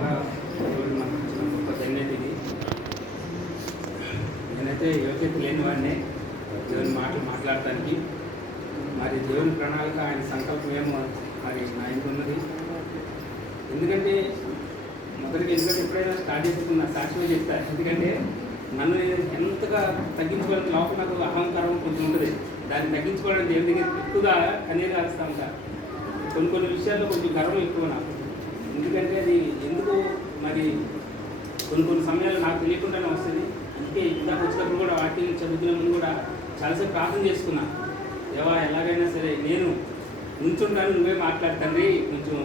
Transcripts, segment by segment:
నిజంగా దేవుడు మనకు ఇచ్చిన గొప్ప ధన్యత ఇది. నేనైతే యోగ్యత లేని వాడినే దేవుని మాటలు మాట్లాడటానికి. మరి దేవుని ప్రణాళిక, ఆయన సంకల్పం ఏమో మరి నా ఇంటి ఉన్నది. ఎందుకంటే ఎప్పుడైనా స్టార్ట్ చేసుకున్న సాక్ష్యమే చెప్తాను. ఎందుకంటే నన్ను ఎంతగా తగ్గించుకోవడానికి లోపల నాకు అహంకారం కొంచెం ఉంటుంది. దాన్ని తగ్గించుకోవడానికి దేవుని దగ్గర ఎక్కువగా కన్నీరు రాస్తా ఉంటాను. కొన్ని విషయాల్లో కొంచెం గర్వం ఎక్కువ నాకు. ఎందుకంటే అది ఎందుకు మరి కొన్ని సమయాల్లో నాకు తెలియకుండానే వస్తుంది. అందుకే ఇందాక వచ్చినప్పుడు కూడా వాక్యం చదువుకునే ముందు కూడా చాలాసేపు ప్రార్థన చేసుకున్నా. దేవా, ఎలాగైనా సరే నేను నుంచుంటాను, నువ్వే మాట్లాడతండి. కొంచెం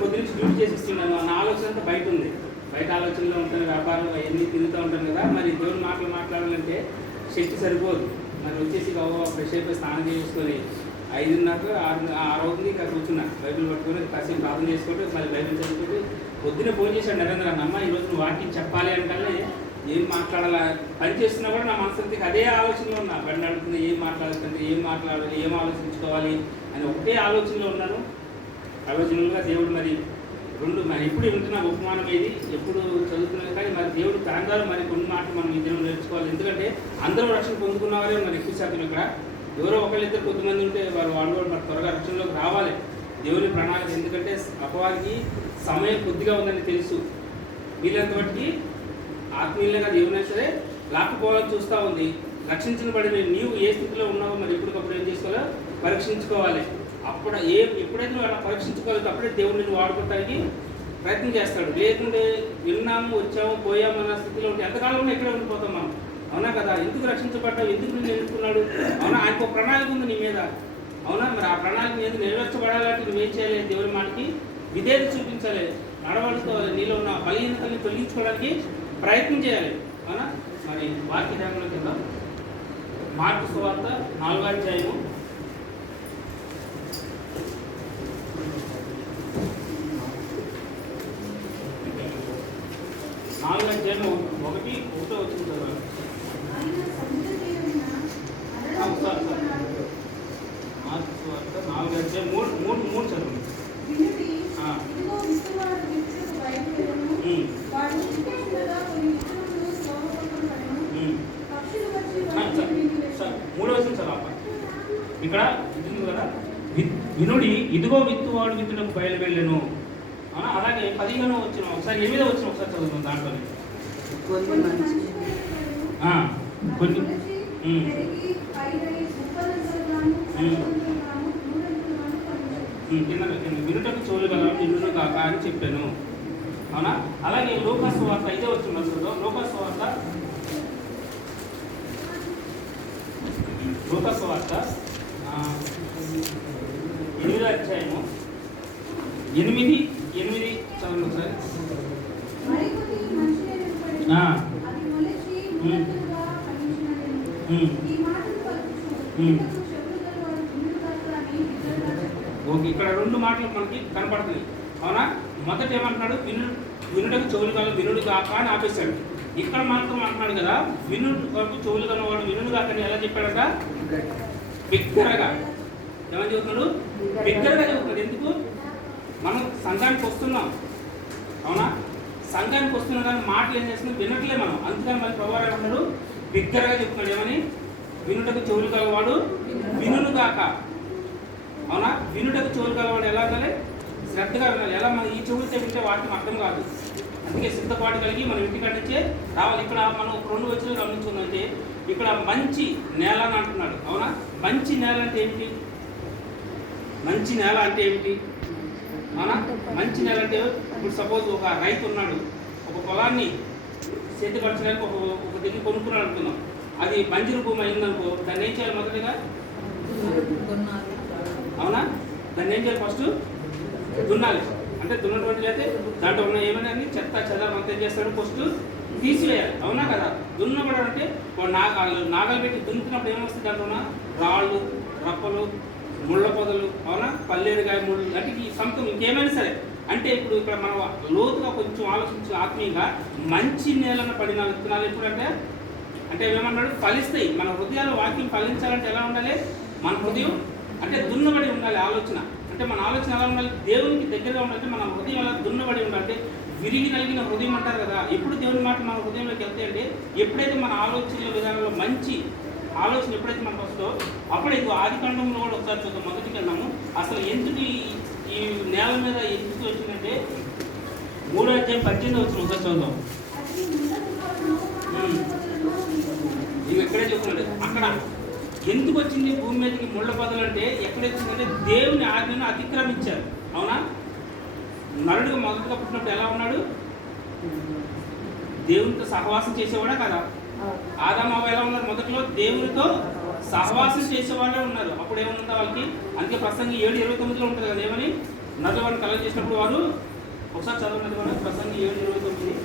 పొద్దున్న డ్యూటీ చేసి ఇస్తున్నాను. నా ఆలోచన అంతా బయట ఉంది. బయట ఆలోచనలో ఉంటాను, వ్యాపారం అవన్నీ తిరుగుతూ ఉంటాను కదా. మరి దేవుని మాటలు మాట్లాడాలంటే శక్తి సరిపోదు. మరి వచ్చేసి ఫ్రెష్ అయిపోయి స్నానం చేసుకొని 5:30 6 అవుతుంది. ఇక్కడ కూర్చున్నా, బైబిల్ పట్టుకొని కాసేపు ప్రార్థన చేసుకుంటే మళ్ళీ బైబిల్ చదువుకుంటే పొద్దున్న ఫోన్ చేశాడు నరేంద్ర, అమ్మ ఈరోజు నువ్వు వాక్యం చెప్పాలి అంటే ఏం మాట్లాడాలా పని చేస్తున్నా కూడా నా మనసుకి అదే ఆలోచనలో ఉన్నా. బండి నడుపుతుంది, ఏం మాట్లాడుతుంది, ఏం ఆలోచించుకోవాలి అని ఒకటే ఆలోచనలో ఉన్నాను. ఆలోచనలుగా దేవుడు మరి ఎప్పుడు వింటున్నా ఉపమానం ఏది ఎప్పుడు చదువుతున్నాను. కానీ మరి దేవుడు ప్రాంతాలు మరి కొన్ని మాటలు మనం ఈ దినం నేర్చుకోవాలి. ఎందుకంటే అందరూ రక్షణ పొందుకున్నవారే మరి ఎక్కువ శాతం ఇక్కడ. ఎవరో ఒకళ్ళిద్దరు కొద్దిమంది ఉంటే వాళ్ళు కూడా మరి త్వరగా రక్షణలోకి రావాలి. దేవుని ప్రణాళిక. ఎందుకంటే అపవాదికి సమయం కొద్దిగా ఉందని తెలుసు. వీళ్ళంత బట్టి ఆత్మీయులుగా దేవుని సరే లాక్కుపోవాలని చూస్తూ ఉంది. రక్షించబడిన నీవు ఏ స్థితిలో ఉన్నావో మరి ఎప్పటికప్పుడు ఏం చేసుకోవాలో పరీక్షించుకోవాలి. ఎప్పుడైతే నువ్వు అలా పరీక్షించుకోవాలి అప్పుడే దేవుడు నిన్ను వాడుకోవడానికి ప్రయత్నం చేస్తాడు. లేకుంటే విన్నాము, వచ్చాము, పోయాము అన్న స్థితిలో ఉంటే ఎంతకాలంలో ఇక్కడే ఉండిపోతాం మనం. అవునా కదా? ఎందుకు రక్షించబడ్డావు, ఎందుకు నిన్ను ఎన్నుకున్నాడు? అవునా, ఆయనకు ఒక ప్రణాళిక ఉంది నీ మీద. అవునా, మరి ఆ ప్రణాళిక మీద నెరవేర్చబడాలంటే నువ్వేం చేయాలి? దేవుని మాటకి విధేయత చూపించాలి, నడవడుకోవాలి, నీలో ఉన్న బలహీనతల్ని తొలగించుకోవడానికి ప్రయత్నం చేయాలి. అవునా, మరి వాక్య ధ్యానంలో కింద మార్కు సువార్త 4వ అధ్యాయము 1 వచ్చింది కదా. మార్కు సువార్త 4వ అధ్యాయం 3 చదవండి. ఇక్కడ ఇది కదా, వినుడి ఇదిగో విత్తువాడు విత్తునకు బయలువెళ్ళెను. అలాగే 15వ వచ్చిన ఒకసారి 8వ వచ్చిన ఒకసారి చదువుతాం. దాంట్లో వినుటకు చెవులు గల నిన్ను కాక అని చెప్పాను. అవునా, అలాగే లూకా సువార్త 5వ వచ్చిన లూకా సువార్త 8వ అధ్యాయము 8 చదవండి ఒకసారి. ఓకే, ఇక్కడ 2 మాటలు మనకి కనపడుతుంది. అవునా, మొదట ఏమంటున్నాడు? వినుటకు చెవులు గల వినుడు కాక అని ఆపేశాడు. ఇక్కడ మాత్రం అంటున్నాడు కదా, వినుడు వరకు చెవులు గలవాడు వినుడు కాక ఎలా చెప్పాడట? బిగ్గరగా. ఏమని చెబుతున్నాడు? బిగ్గరగా చెబుతున్నాడు. ఎందుకు? మనం సంఘానికి వస్తున్నాం. అవునా, సంఘానికి వస్తున్నాం కానీ మాటలు ఏం చేస్తున్నాం? వినట్లే మనం. అందుకని మళ్ళీ ప్రభువు ఏమంటున్నాడు? బిగ్గరగా చెప్తున్నాడు. ఏమని? వినుటకు చెవులు గలవాడు వినుడు కాక. అవునా, వినుటకు చెవులు గలవాడు ఎలా ఉండాలి? శ్రద్ధగా వినాలి. ఎలా మనం ఈ చెవులతో వింటే వాటికి అర్థం కాదు. అందుకే సిద్ధపాటు కలిగి మనం ఇంటికాడ నుంచే రావాలి. ఇక్కడ మనం 2 వచనాలు గమనించుకుందంటే ఇక్కడ మంచి నేల అని అంటున్నాడు. అవునా, మంచి నేల అంటే ఏమిటి? మంచి నేల అంటే ఏమిటి? అవునా, మంచి నేల అంటే ఇప్పుడు సపోజ్ ఒక రైతు ఉన్నాడు, ఒక పొలాన్ని సిద్ధపరచడానికి ఒక దగ్గర కొనుక్కున్నాడు అనుకుందాం. అది బంజరు భూమి అయిందనుకో, దాన్ని ఏం చేయాలి? మొదటిగా అవునా, దాన్ని ఏం చేయాలి? ఫస్ట్ దున్నాలి. అంటే దున్నటువంటి అయితే దాంట్లో ఉన్న ఏమైనా చెత్త చెదారం అంతా ఏం చేస్తాడు? ఫస్ట్ తీసివేయాలి. అవునా కదా? దున్నబడ అంటే నాగలు పెట్టి దున్నుతున్నప్పుడు ఏమొస్తుంది? దాంట్లో ఉన్న రాళ్ళు, రప్పలు, ముళ్ళ పొదలు, అవునా, పల్లేరుగాయ ముళ్ళు, అంటే ఈ సంతం ఇంకేమైనా సరే. అంటే ఇప్పుడు ఇక్కడ మనం లోతుగా కొంచెం ఆలోచించి ఆత్మీయంగా మంచి నేలన పడిన విత్తనాలు ఎప్పుడంటే అంటే ఏమన్నాడు? ఫలిస్తాయి. మన హృదయాలు వాక్యం ఫలించాలంటే ఎలా ఉండాలి? మన హృదయం అంటే దున్నబడి ఉండాలి ఆలోచన. అంటే మన ఆలోచన ఎలా ఉండాలి, దేవునికి దగ్గరగా ఉండాలంటే మన హృదయం ఎలా దున్నబడి ఉండాలంటే విరిగి నలిగిన హృదయం అంటారు కదా. ఎప్పుడు దేవుని మాట మన హృదయంలోకి వెళ్తే అంటే ఎప్పుడైతే మన ఆలోచన విధానంలో మంచి ఆలోచన ఎప్పుడైతే మనకు వస్తుందో అప్పుడే ఆది కాండంలో కూడా ఒకసారి చూద్దాం. మొదటికి వెళ్దాము. అసలు ఎందుకు ఈ నేల మీద ఎందుకు వచ్చిందంటే 3:18 ఒకసారి చూద్దాం. ఇవి ఎక్కడే చెప్తున్నాడు అక్కడ ఎందుకు వచ్చింది భూమి మీదకి ముళ్ళ పొదలు అంటే ఎక్కడ వచ్చిందంటే దేవుని ఆజ్ఞను అతిక్రమించారు. అవునా? నరుడుగా మొదటిగా పుట్టినప్పుడు ఎలా ఉన్నాడు? దేవునితో సహవాసం చేసేవాడా కదా? ఆదాము అవ్వ ఎలా ఉన్నారు? మొదట్లో దేవునితో సహవాసం చేసేవాళ్ళే ఉన్నారు. అప్పుడు ఏమన్నా వాళ్ళకి, అందుకే ప్రసంగి 7:29 ఉంటుంది కదా, ఏమని నరుల వారిని కలగ చేసినప్పుడు వారు ఒకసారి చదవనది మనం ప్రసంగి 7:29.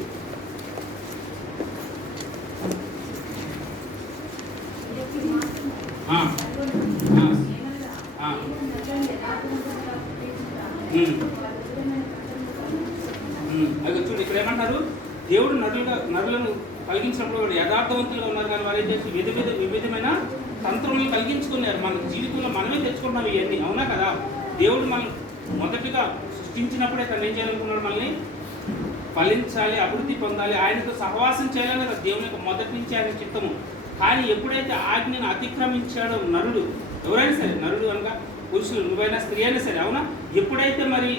అది చూడు ఇక్కడ ఏమంటారు, దేవుడు నరులను కలిగించినప్పుడు యథార్థవంతులుగా ఉన్నారు కానీ వారు ఏం చేసి వివిధమైన తంత్రములు కలిగించుకున్నారు. మన జీవితంలో మనమే తెచ్చుకుంటున్నాం ఇవన్నీ. అవునా కదా? దేవుడు మనం మొదటిగా సృష్టించినప్పుడే తను ఏం చేయాలనుకున్నాడు, మనల్ని ఫలించాలి, అభివృద్ధి పొందాలి, ఆయనతో సహవాసం చేయాలని కదా దేవుని యొక్క మొదటి నుంచి ఆయన చిత్తము. కానీ ఎప్పుడైతే ఆజ్ఞను అతిక్రమించాడో నరుడు, ఎవరైనా సరే, నరుడు అనగా పురుషులు, నువ్వైనా స్త్రీ అయినా సరే, అవునా, ఎప్పుడైతే మరి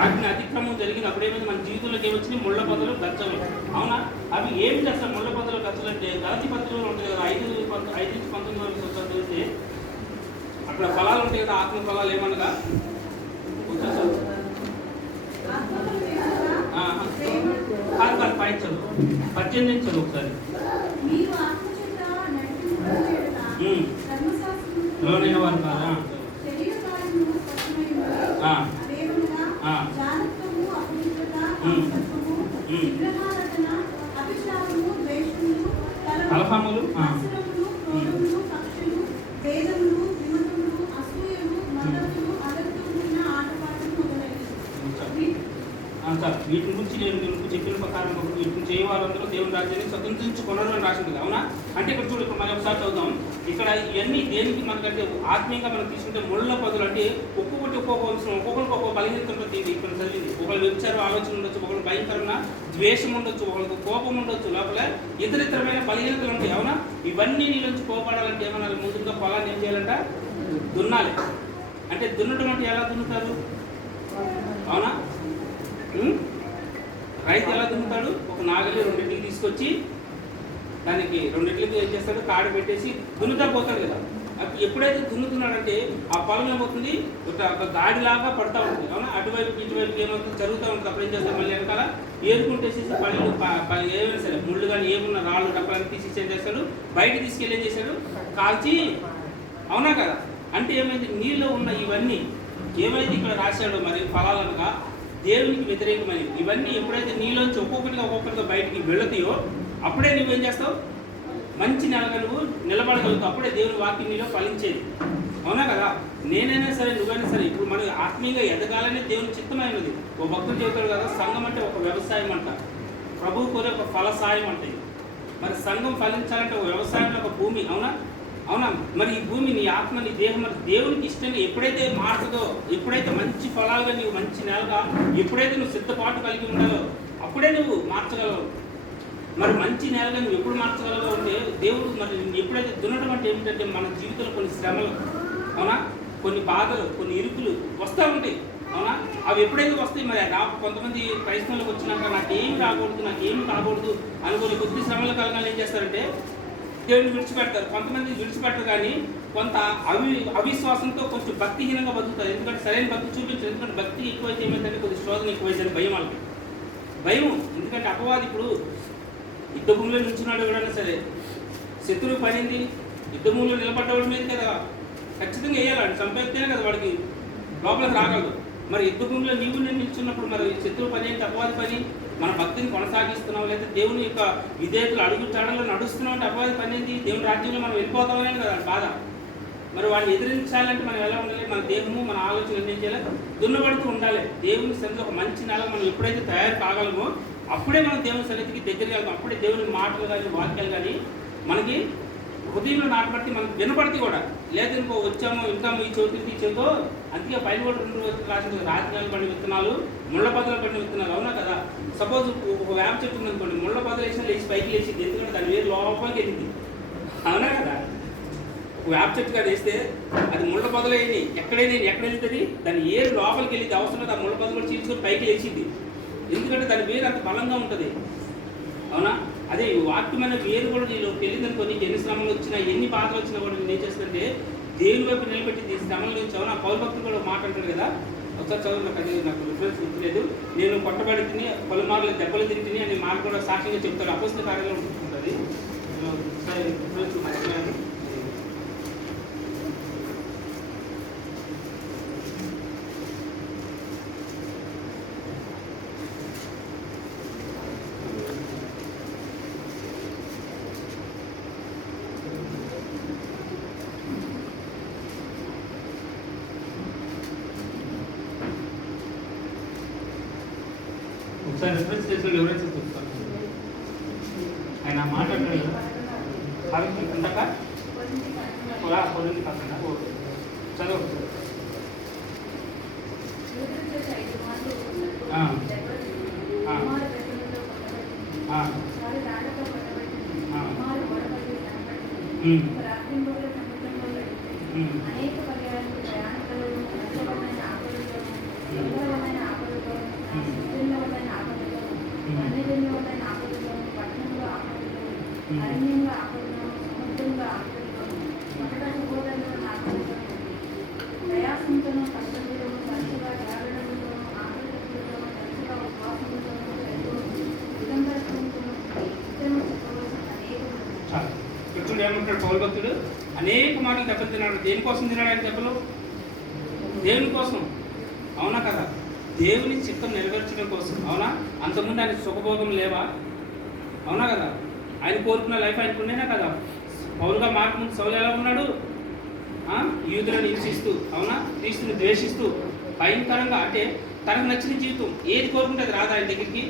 ఆజ్ఞ అతిక్రమం జరిగింది అప్పుడేమైంది మన జీవితంలోకి ఏమొచ్చినాయి? ముళ్ళ పొదలు, గచ్చలు. అవునా? అవి ఏమి చేస్తారు ముళ్ళ పొదలు, గచ్చలు అంటే? గలతీ పత్రికలో ఉంటుంది కదా, 5:19 చదివితే అక్కడ ఫలాలు ఉంటాయి కదా, ఆత్మ ఫలాలు ఏమనగా కాదు పాయించదు 18 చదువు ఒకసారి. లోనైన వారు కాదా? కలహములు, వీటి గురించి నేను చెప్పిన ప్రకారం వీటిని చేయవాలందరూ దేవుని రాజ్యాన్ని స్వతంత్రించుకున్నారు అని రాసింది. అవునా? అంటే ఇక్కడ చూడు, ఇప్పుడు మనం ఒకసారి చదువుదాం. ఇక్కడ ఇవన్నీ దేనికి మనకంటే ఆత్మీయంగా మనం తీసుకుంటే ముళ్ళ పొదలు అంటే ఒక్కొక్కటి ఒక్కొక్క వంశం, ఒక్కొక్కరికి ఒక్కొక్క బలహీనత ఉంటుంది. ఇక్కడ చదివింది ఒకళ్ళు వ్యభిచార ఆలోచన ఉండొచ్చు, ఒకళ్ళు భయంకరమైన ద్వేషం ఉండొచ్చు, ఒకళ్ళకి కోపం ఉండొచ్చు, లోపల ఇతరితరమైన బలహీనతలు ఉంటాయి. అవునా? ఇవన్నీ నీ నుంచి కోపడాలంటే ఏమన్నా ముందుగా పొలాన్ని ఏం చేయాలంట? దున్నాలి. అంటే దున్నడం అంటే ఎలా దున్నుతారు? అవునా? రైతు ఎలా దున్నుతాడు? ఒక నాగలి రెండింటికి తీసుకొచ్చి దానికి రెండింటికి ఏం చేస్తాడు? కాడు పెట్టేసి దున్నుతా పోతాడు కదా. ఎప్పుడైతే దున్నుతున్నాడంటే ఆ పొలం ఏమవుతుంది? ఒక గాడిలాగా పడతా ఉంటుంది. అవునా? అటువైపు ఇటువైపు ఏమవుతుంది? జరుగుతూ ఉంటుంది. అప్పుడు ఏం చేస్తారు? మళ్ళీ వెనకాల ఏరుకుంటేసి పళ్ళు ఏమైనా సరే ముళ్ళు కానీ ఏమున్న రాళ్ళు డబ్బులు తీసి ఏం చేస్తాడు? బయట తీసుకెళ్ళి ఏం చేశాడు? కాల్చి. అవునా కదా? అంటే ఏమైంది? నీళ్ళు ఉన్న ఇవన్నీ ఏమైతే ఇక్కడ రాశాడో మరి ఫలాలనగా దేవునికి వ్యతిరేకమైనవి ఇవన్నీ ఎప్పుడైతే నీలోంచి ఒక్కొక్కటిగా బయటికి వెళతాయో అప్పుడే నువ్వేం చేస్తావు? మంచి నెలగా నువ్వు నిలబడగలుగుతావు. అప్పుడే దేవుని వాక్యం నీలో ఫలించేది. అవునా కదా? నేనైనా సరే, నువ్వైనా సరే, ఇప్పుడు మనం ఆత్మీయంగా ఎదగాలనే దేవుని చిత్తమైనది. ఒక భక్తులు చెబుతాడు కదా, సంఘం అంటే ఒక వ్యవసాయం అంట, ప్రభువు కోరే ఒక ఫలసాయం అంటే. మరి సంఘం ఫలించాలంటే ఒక వ్యవసాయంలో ఒక భూమి. అవునా? అవునా? మరి ఈ భూమి, నీ ఆత్మ, నీ దేహం మరి దేవునికి ఇష్టంగా ఎప్పుడైతే మారుతుందో, ఎప్పుడైతే మంచి ఫలాలుగా నీవు మంచి నెలగా ఎప్పుడైతే నువ్వు సిద్ధపాటు కలిగి ఉండాలో అప్పుడే నువ్వు మార్చగలవు. మరి మంచి నెలగా నువ్వు ఎప్పుడు మార్చగలవు అంటే దేవుడు మరి ఎప్పుడైతే దున్నడం అంటే ఏమిటంటే మన జీవితంలో కొన్ని శ్రమలు, అవునా, కొన్ని బాధలు, కొన్ని ఇరుకులు వస్తూ ఉంటాయి. అవునా? అవి ఎప్పుడైతే వస్తాయి మరి నాకు కొంతమంది క్రైస్తవులకు వచ్చినాక నాకేం కాకూడదు అనుకుని కొద్ది శ్రమల కాలంగా ఏం చేస్తారంటే దేవుని విడిచిపెడతారు. కొంతమంది విడిచిపెట్టరు కానీ కొంత అవిశ్వాసంతో కొంచెం భక్తిహీనంగా బతుకుతారు. ఎందుకంటే సరైన భక్తి చూపించారు. ఎందుకంటే భక్తి ఎక్కువైతే ఏమైందంటే కొద్ది శోధన ఎక్కువైతే భయం వాళ్ళకి. భయం ఎందుకంటే అపవాది ఇప్పుడు యుద్ధ భూమిలో నిల్చున్నాడు ఎవడైనా సరే, శత్రువు పడింది, యుద్ధ భూమిలో నిలబడ్డవాడి మీద కదా ఖచ్చితంగా వేయాలండి, చంపేస్తేనే కదా వాడికి లోపలికి రాగలదు. మరి యుద్ధ భూమిలో నీవు నేను నిల్చున్నప్పుడు మరి శత్రువు పని ఏంటి? అపవాది పని. మన భక్తిని కొనసాగిస్తున్నాం లేదా దేవుని యొక్క విధేయతలు అడుగు చాడలో నడుస్తున్నాం అంటే అపవాది పని ఏంటి? దేవుని రాజ్యంలో మనం వెళ్ళిపోతామనే కదా బాధ. మరి వాడిని ఎదిరించాలంటే మనం ఎలా ఉండాలి? మన దేహము, మన ఆలోచన ఏం చేయాలి? దున్నబడుతూ ఉండాలి. దేవుని సన్నిధిలో ఒక మంచి నెల మనం ఎప్పుడైతే తయారు కాగలమో అప్పుడే మనం దేవుని సన్నిధికి దగ్గరికి వెళ్తాం. అప్పుడే దేవుని మాటలు కానీ వాక్యాలు కానీ మనకి హృదయంలో నాటబట్టి మనకు వినపడితే కూడా. లేదా ఇంకో వచ్చామో ఇంకా ఈ చోటు చెవితో అందుకే పైన కూడా 2 రాసింది, రాతి నేల పడిన విత్తనాలు, ముళ్ళ పొదలు పడిన విత్తనాలు. అవునా కదా? సపోజ్ ఒక వేప చెట్టు ఉందనుకోండి, ముళ్ళ పొదలు వేసినా లేచి పైకి లేచింది, ఎందుకంటే దాని వేరు లోపలికి వెళ్ళింది. అవునా కదా? ఒక వేప చెట్టు కదా వేస్తే అది ముళ్ళ పొదలు వేయండి, ఎక్కడ వెళ్తుంది, దాని ఏరు లోపలికి వెళ్ళింది. అవసరం ఆ ముళ్ళ పొదలు కూడా చీల్చుకొని పైకి లేచింది, ఎందుకంటే దాని వేరు అంత బలంగా ఉంటుంది. అవునా? అదే వాక్యమైన వేరు కూడా నీలోకి వెళ్ళిందనుకో, ఎన్ని శ్రమలు వచ్చినా, ఎన్ని బాధలు వచ్చినా కూడా నేను ఏం చేస్తుంటే దేవుని వైపు నిలబెట్టి శ్రమల నుంచి. అవునా? పౌలు భక్తులు కూడా మాట అంటాడు కదా, ఒకసారి చదువు, నాకు రిఫరెన్స్ గుర్తులేదు. నేను కొట్టబడి తిని పలుమార్లు దెబ్బలు తింటిని అని మాట కూడా సాక్ష్యంగా చెప్తాడు. అపోస్తల కార్యాలయం ఉంటుంది. ఒకసారి రిఫరెన్స్ మర్చిపోయాను. ఒకసారి రిఫరెన్స్ చేసిన ఎవరైతే చూస్తాను ఆయన మాట్లాడారు కదా, అవి ఇందాక పొందింది కాకుండా ఓకే చదువు. కృష్ణుడు ఏమంటాడు? పౌలు భక్తుడు అనేక మాటలు దెబ్బలు తిన్నాడు. దేనికోసం తిన్నాడు ఆయన దెబ్బలు? దేవుని కోసం. అవునా కదా? దేవుని చిత్తం నెరవేర్చడం కోసం. అవునా? అంతకుముందు ఆయన సుఖభోగం లేవా? అవునా కదా? ఆయన కోరుకున్న లైఫ్ ఆయనకుండేనా కదా? పౌలుగా మారకముందు సౌలు ఎలా ఉన్నాడు? యూదులను హింసిస్తూ, అవునా, క్రీస్తుని ద్వేషిస్తూ భయంకరంగా, అంటే తనకు నచ్చిన జీవితం ఏది కోరుకుంటే అది రాదా ఆయన దగ్గరికి?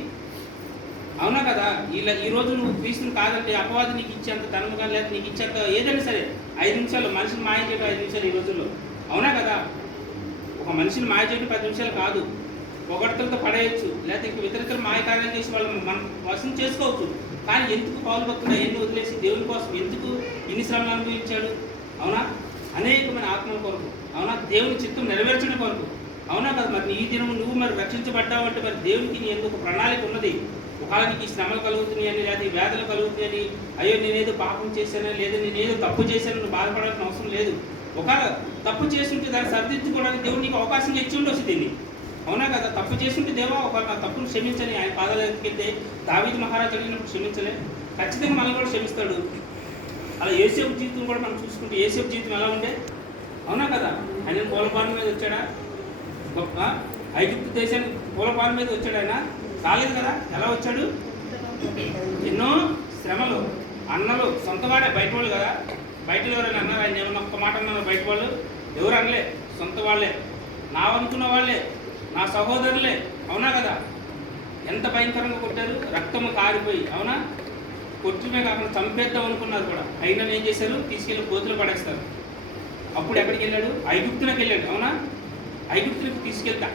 అవునా కదా? ఇలా ఈరోజు నువ్వు క్రీస్తుని కాదంటే అపవాది నీకు ఇచ్చేంత ధనము కానీ, లేదా నీకు ఇచ్చేంత ఏదైనా సరే 5 నిమిషాలు మనిషిని మాయ చేయడం 5 నిమిషాలు ఈ రోజుల్లో. అవునా కదా? ఒక మనిషిని మాయ చేయడం 10 నిమిషాలు కాదు. పొగడతలతో పడేయచ్చు, లేకపోతే ఇంక ఇతరితర మాయకార్యం చేసి వాళ్ళు మనం వశం చేసుకోవచ్చు. కానీ ఎందుకు పౌలు భక్తుడు ఎన్ని వదిలేసి దేవుని కోసం ఎందుకు ఇన్ని శ్రమలు అనుభవించాడు? అవునా? అనేకమైన ఆత్మల కొరకు. అవునా? దేవుని చిత్తం నెరవేర్చడం కొరకు. అవునా కదా? మరి ఈ దినం నువ్వు మరి రక్షించబడ్డావు అంటే మరి దేవునికి నీ ఎందుకు ప్రణాళిక ఉన్నది. ఒకవేళ నీకు ఈ శ్రమలు కలుగుతున్నాయని, లేదా ఈ వ్యాధులు కలుగుతున్నాయని, అయ్యో నేనేదో పాపం చేశానని, లేదా నేనేదో తప్పు చేశానని నువ్వు బాధపడాల్సిన అవసరం లేదు. ఒకవేళ తప్పు చేస్తుంటే దాన్ని సరిదిద్దుకోవడానికి దేవుడు నీకు అవకాశం ఇచ్చి ఉండొచ్చు దీన్ని. అవునా కదా? తప్పు చేస్తుంటే దేవా ఒకవేళ నా తప్పును క్షమించని ఆయన పాదాలు ఎత్తుకెళ్తే దావీదు మహారాజు అడిగినప్పుడు క్షమించలే, ఖచ్చితంగా మనల్ని కూడా క్షమిస్తాడు. అలా యేసేపు జీవితం కూడా మనం చూసుకుంటే యేసేపు జీవితం ఎలా ఉండే? అవునా కదా? ఆయన పూలపాన్ మీద వచ్చాడా? గొప్ప ఐగుప్తు దేశానికి పూలపాన్ మీద వచ్చాడు ఆయన? రాలేదు కదా? ఎలా వచ్చాడు? ఎన్నో శ్రమలు, అన్నలు, సొంత వాడే, బయట వాళ్ళు కదా. బయట ఎవరైనా అన్నారు ఆయన ఏమన్నా ఒక్క మాట అన్నారు? బయట వాళ్ళు ఎవరు అనలే, సొంత వాళ్ళే, నా అనుకున్న వాళ్ళే, నా సహోదరులే. అవునా కదా? ఎంత భయంకరంగా కొట్టారు, రక్తము కారిపోయి. అవునా? కొట్టుమే కాకుండా చంపేద్దాం అనుకున్నారు కూడా. అయినా ఏం చేశారు? తీసుకెళ్ళి కోతులు పడేస్తారు. అప్పుడు ఎక్కడికి వెళ్ళాడు? ఐగుప్తులకు వెళ్ళాడు. అవునా? ఐగుప్తులకు తీసుకెళ్తా,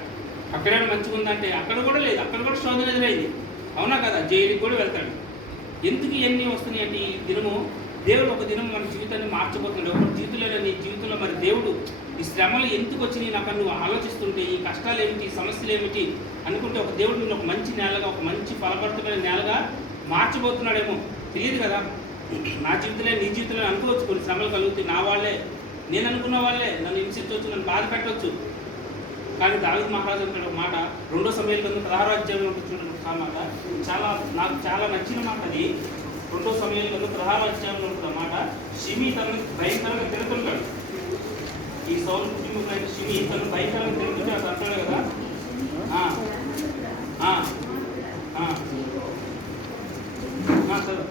అక్కడైనా మంచిగా ఉందంటే అక్కడ కూడా లేదు, అక్కడ కూడా శోధన ఎదురైంది. అవునా కదా? జైలుకి కూడా వెళ్తాడు. ఎందుకు ఇవన్నీ వస్తున్నాయి అంటే ఈ దినము దేవుడు ఒక దినం మన జీవితాన్ని మార్చబోతున్నాడు. ఒక జీవితంలో నీ జీవితంలో మరి దేవుడు ఈ శ్రమలు ఎందుకు వచ్చినాయి నాకు నువ్వు ఆలోచిస్తుంటే, ఈ కష్టాలు ఏమిటి, ఈ సమస్యలు ఏమిటి అనుకుంటే ఒక దేవుడు నిన్ను ఒక మంచి నేలగా, ఒక మంచి ఫలభరితమైన నేలగా మార్చబోతున్నాడేమో తెలియదు కదా. నా జీవితంలో నీ జీవితంలో అనుకోవచ్చు కొన్ని శ్రమలు కలుగుతాయి. నా వాళ్ళే, నేను అనుకున్న వాళ్ళే నన్ను హింసించవచ్చు, నన్ను బాధ పెట్టవచ్చు. కానీ దావీదు మహారాజు అంటాడు ఒక మాట, 2 సమయాల కింద 16వ అధ్యాయంలో ఉంటుంది ఆ మాట. నాకు చాలా నచ్చిన మాట అది. 2 సమయాల కింద 16వ అధ్యాయంలో ఉంటుంది ఆ మాట. షిమి తనను భయంకరంగా తిరుగుతుంటాడు. ఈ సౌలు కుటుంబం షిమి తను భయంకరంగా తిరుగుతుంటే అది అంటాడు కదా. సార్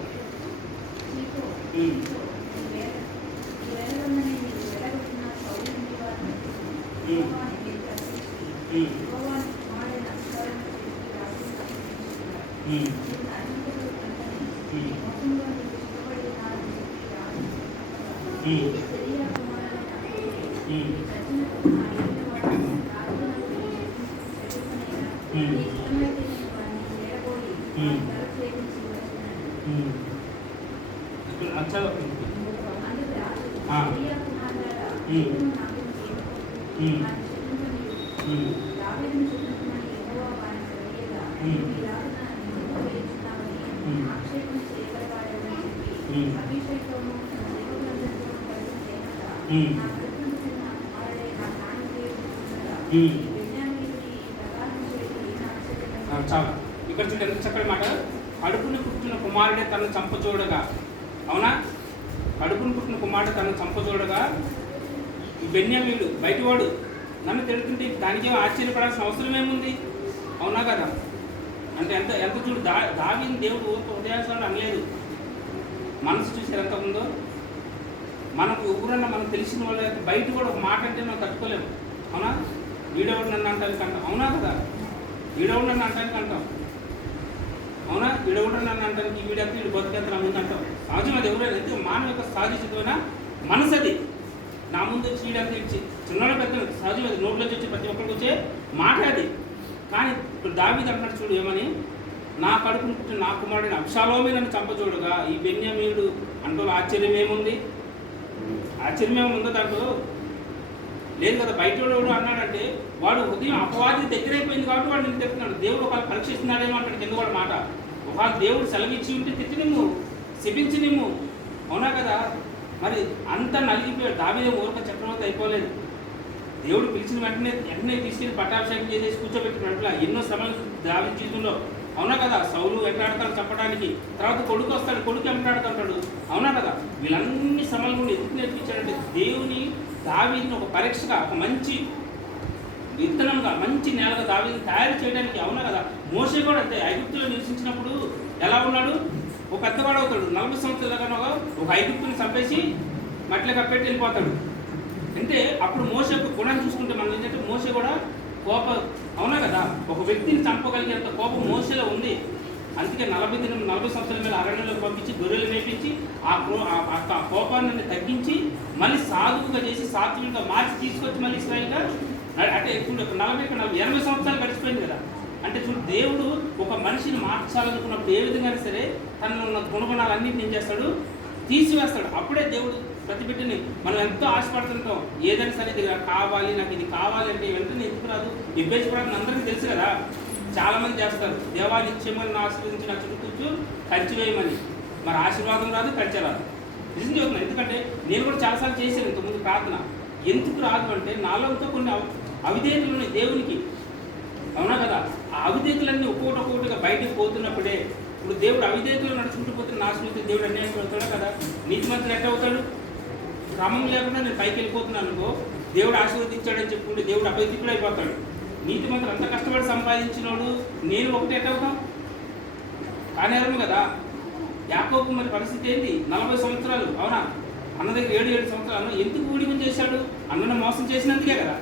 अच्छा చాలా ఇక్కడ చూడండి ఎంత చక్కటి మాట. కడుపుని పుట్టిన కుమారుడే తనను చంపచూడగా, అవునా, కడుపుని పుట్టిన కుమారుడు తనను చంపచూడగా ఈ బెన్యామీనుడు బయటవాడు నన్ను తిడుతుంటే దానికి ఆశ్చర్యపడాల్సిన అవసరం ఏముంది, అవునా కదా. అంటే ఎంత ఎంత చూడు దావీదుని దేవుడు హృదయాసనం అనలేదు. మనసు చూసారు ఎంత ఉందో. మనకు ఊరన్నా మనకు తెలిసిన వాళ్ళ బయట కూడా ఒక మాట అంటే మనం తట్టుకోలేము, అవునా. వీడెవడు నన్ను అంటానికి అంటాం, అవునా కదా. వీడెవడు నన్ను అంటానికి అంటాం, అవునా. వీడెవడు నన్ను అంటానికి వీడంతా వీడు బతికేంత నా ముందు అంటాం. సహజం అది ఎవరైనా ఎందుకు మానవ యొక్క సహజమైన మనసు అది. నా ముందు వచ్చి వీడంతా ఇచ్చి చిన్న పెద్ద సహజం అది నోట్లోకి వచ్చి ప్రతి ఒక్కరికి వచ్చే మాట అది. కానీ ఇప్పుడు దావీదు అంటున్నాడు చూడు ఏమని, నా కడుపును పుట్టిన నా కుమారుడిని అబ్షాలోమే నన్ను చంపచూడగా ఈ బెన్యామీనుడు అంటూ ఆశ్చర్యం ఏముంది, ఆశ్చర్యం ఏముందో దాంట్లో లేదు కదా. బయట ఎవడు అన్నాడంటే వాడు ఉదయం అపవాది దగ్గరైపోయింది కాబట్టి వాడు నేను చెప్తున్నాడు. దేవుడు ఒకవేళ పరీక్షిస్తున్నాడేమో అంటాడు కింద కూడా మాట. ఒకవేళ దేవుడు సెలవిచ్చి ఉంటే తిట్టినిమ్ము, శపించినిమ్ము, అవునా కదా. మరి అంత నలిగిపోయాడు. దావీదు ఊరక చక్రవర్తి అయిపోలేదు. దేవుడు పిలిచిన వెంటనే తీసుకెళ్ళి పట్టాభిషేకం చేసేసి కూర్చోబెట్టినట్ల ఎన్నో శ్రమలు దావీదు జీవితంలో, అవునా కదా. సౌలు వెంటాడతాడు చెప్పడానికి, తర్వాత కొడుకు వస్తాడు, కొడుకు వెంటాడుతుంటాడు, అవునా కదా. వీళ్ళన్ని శ్రమలు కూడా ఎందుకు నేర్పించాడంటే దేవుని దావీదుని ఒక పరీక్షగా, ఒక మంచి విత్తనంగా, మంచి నేలగా దావీదుని తయారు చేయడానికి, అవునా కదా. మోషే కూడా అంతే. ఐగుప్తులో నివసించినప్పుడు ఎలా ఉన్నాడు, ఒక పెద్దవాడు అవుతాడు. 40 సంవత్సరాలుగా ఒక ఐగుప్తుని చంపేసి మట్టిలో కప్పెట్టి వెళ్ళిపోతాడు. అంటే అప్పుడు మోషే యొక్క గుణాన్ని చూసుకుంటే మనం ఏంటంటే మోషే కూడా కోపం, అవునా కదా. ఒక వ్యక్తిని చంపగలిగేంత కోపం మోషేలో ఉంది. అందుకే 40 సంవత్సరాల మీద అరణ్యంలోకి పంపించి గొర్రెలు మేపించి ఆ కోపాన్ని తగ్గించి మళ్ళీ సాధువుగా చేసి సాత్వికంగా మార్చి తీసుకొచ్చి మళ్ళీ ఇస్రాయేల్గా అంటే చూడు 80 సంవత్సరాలు గడిచిపోయింది కదా. అంటే చూడు దేవుడు ఒక మనిషిని మార్చాలనుకున్నప్పుడు ఏ విధంగా సరే తనలో ఉన్న గుణగుణాలన్నింటినీ ఏం చేస్తాడు, తీసివేస్తాడు. అప్పుడే దేవుడు ప్రతి బిడ్డని మనం ఎంతో ఆశపడుతుంటాం. ఏదైనా సరే ఇది కావాలి, నాకు ఇది కావాలి అంటే వెంటనే ఎందుకు రాదు. ఇబ్బంది ప్రార్థన అందరికీ తెలుసు కదా. చాలామంది చేస్తారు, దేవాన్ని ఇచ్చేమని ఆశీర్వదించి నా చుట్టూ ఖర్చువేయమని. మరి ఆశీర్వాదం రాదు, ఖర్చు రాదు. నిజం చెబుతున్నాను. ఎందుకంటే నేను కూడా చాలాసార్లు చేశాను ఇంతకుముందు ప్రార్థన. ఎందుకు రాదు అంటే నాలోతో కొన్ని అవిధేయతలు ఉన్నాయి దేవునికి, అవునా కదా. ఆ అవిధేయతలన్నీ ఒక్కొక్కటిగా బయటకు పోతున్నప్పుడే ఇప్పుడు దేవుడు అవిధేయతలు నడుచుకుంటూ పోతున్న నాశనం దేవుడు అన్యాయం అవుతాడా కదా. నీతిమంతులు ఎట్లా అవుతాడు, క్రమం లేకుండా నేను పైకి వెళ్ళిపోతున్నాను అనుకో, దేవుడు ఆశీర్వదించాడని చెప్పుకుంటే దేవుడు అపవిత్రుడు అయిపోతాడు. నీతిమంతులు అంత కష్టపడి సంపాదించినోడు నేను ఒకటి ఎట్లా అవుతాం, కానేరము కదా. యాకోబు మరి పరిస్థితి ఏంటి, 40 సంవత్సరాలు, అవునా. అన్న దగ్గర 7 సంవత్సరాలు ఎందుకు ఊడిగం చేశాడు, అన్నను మోసం చేసినందుకే కదా.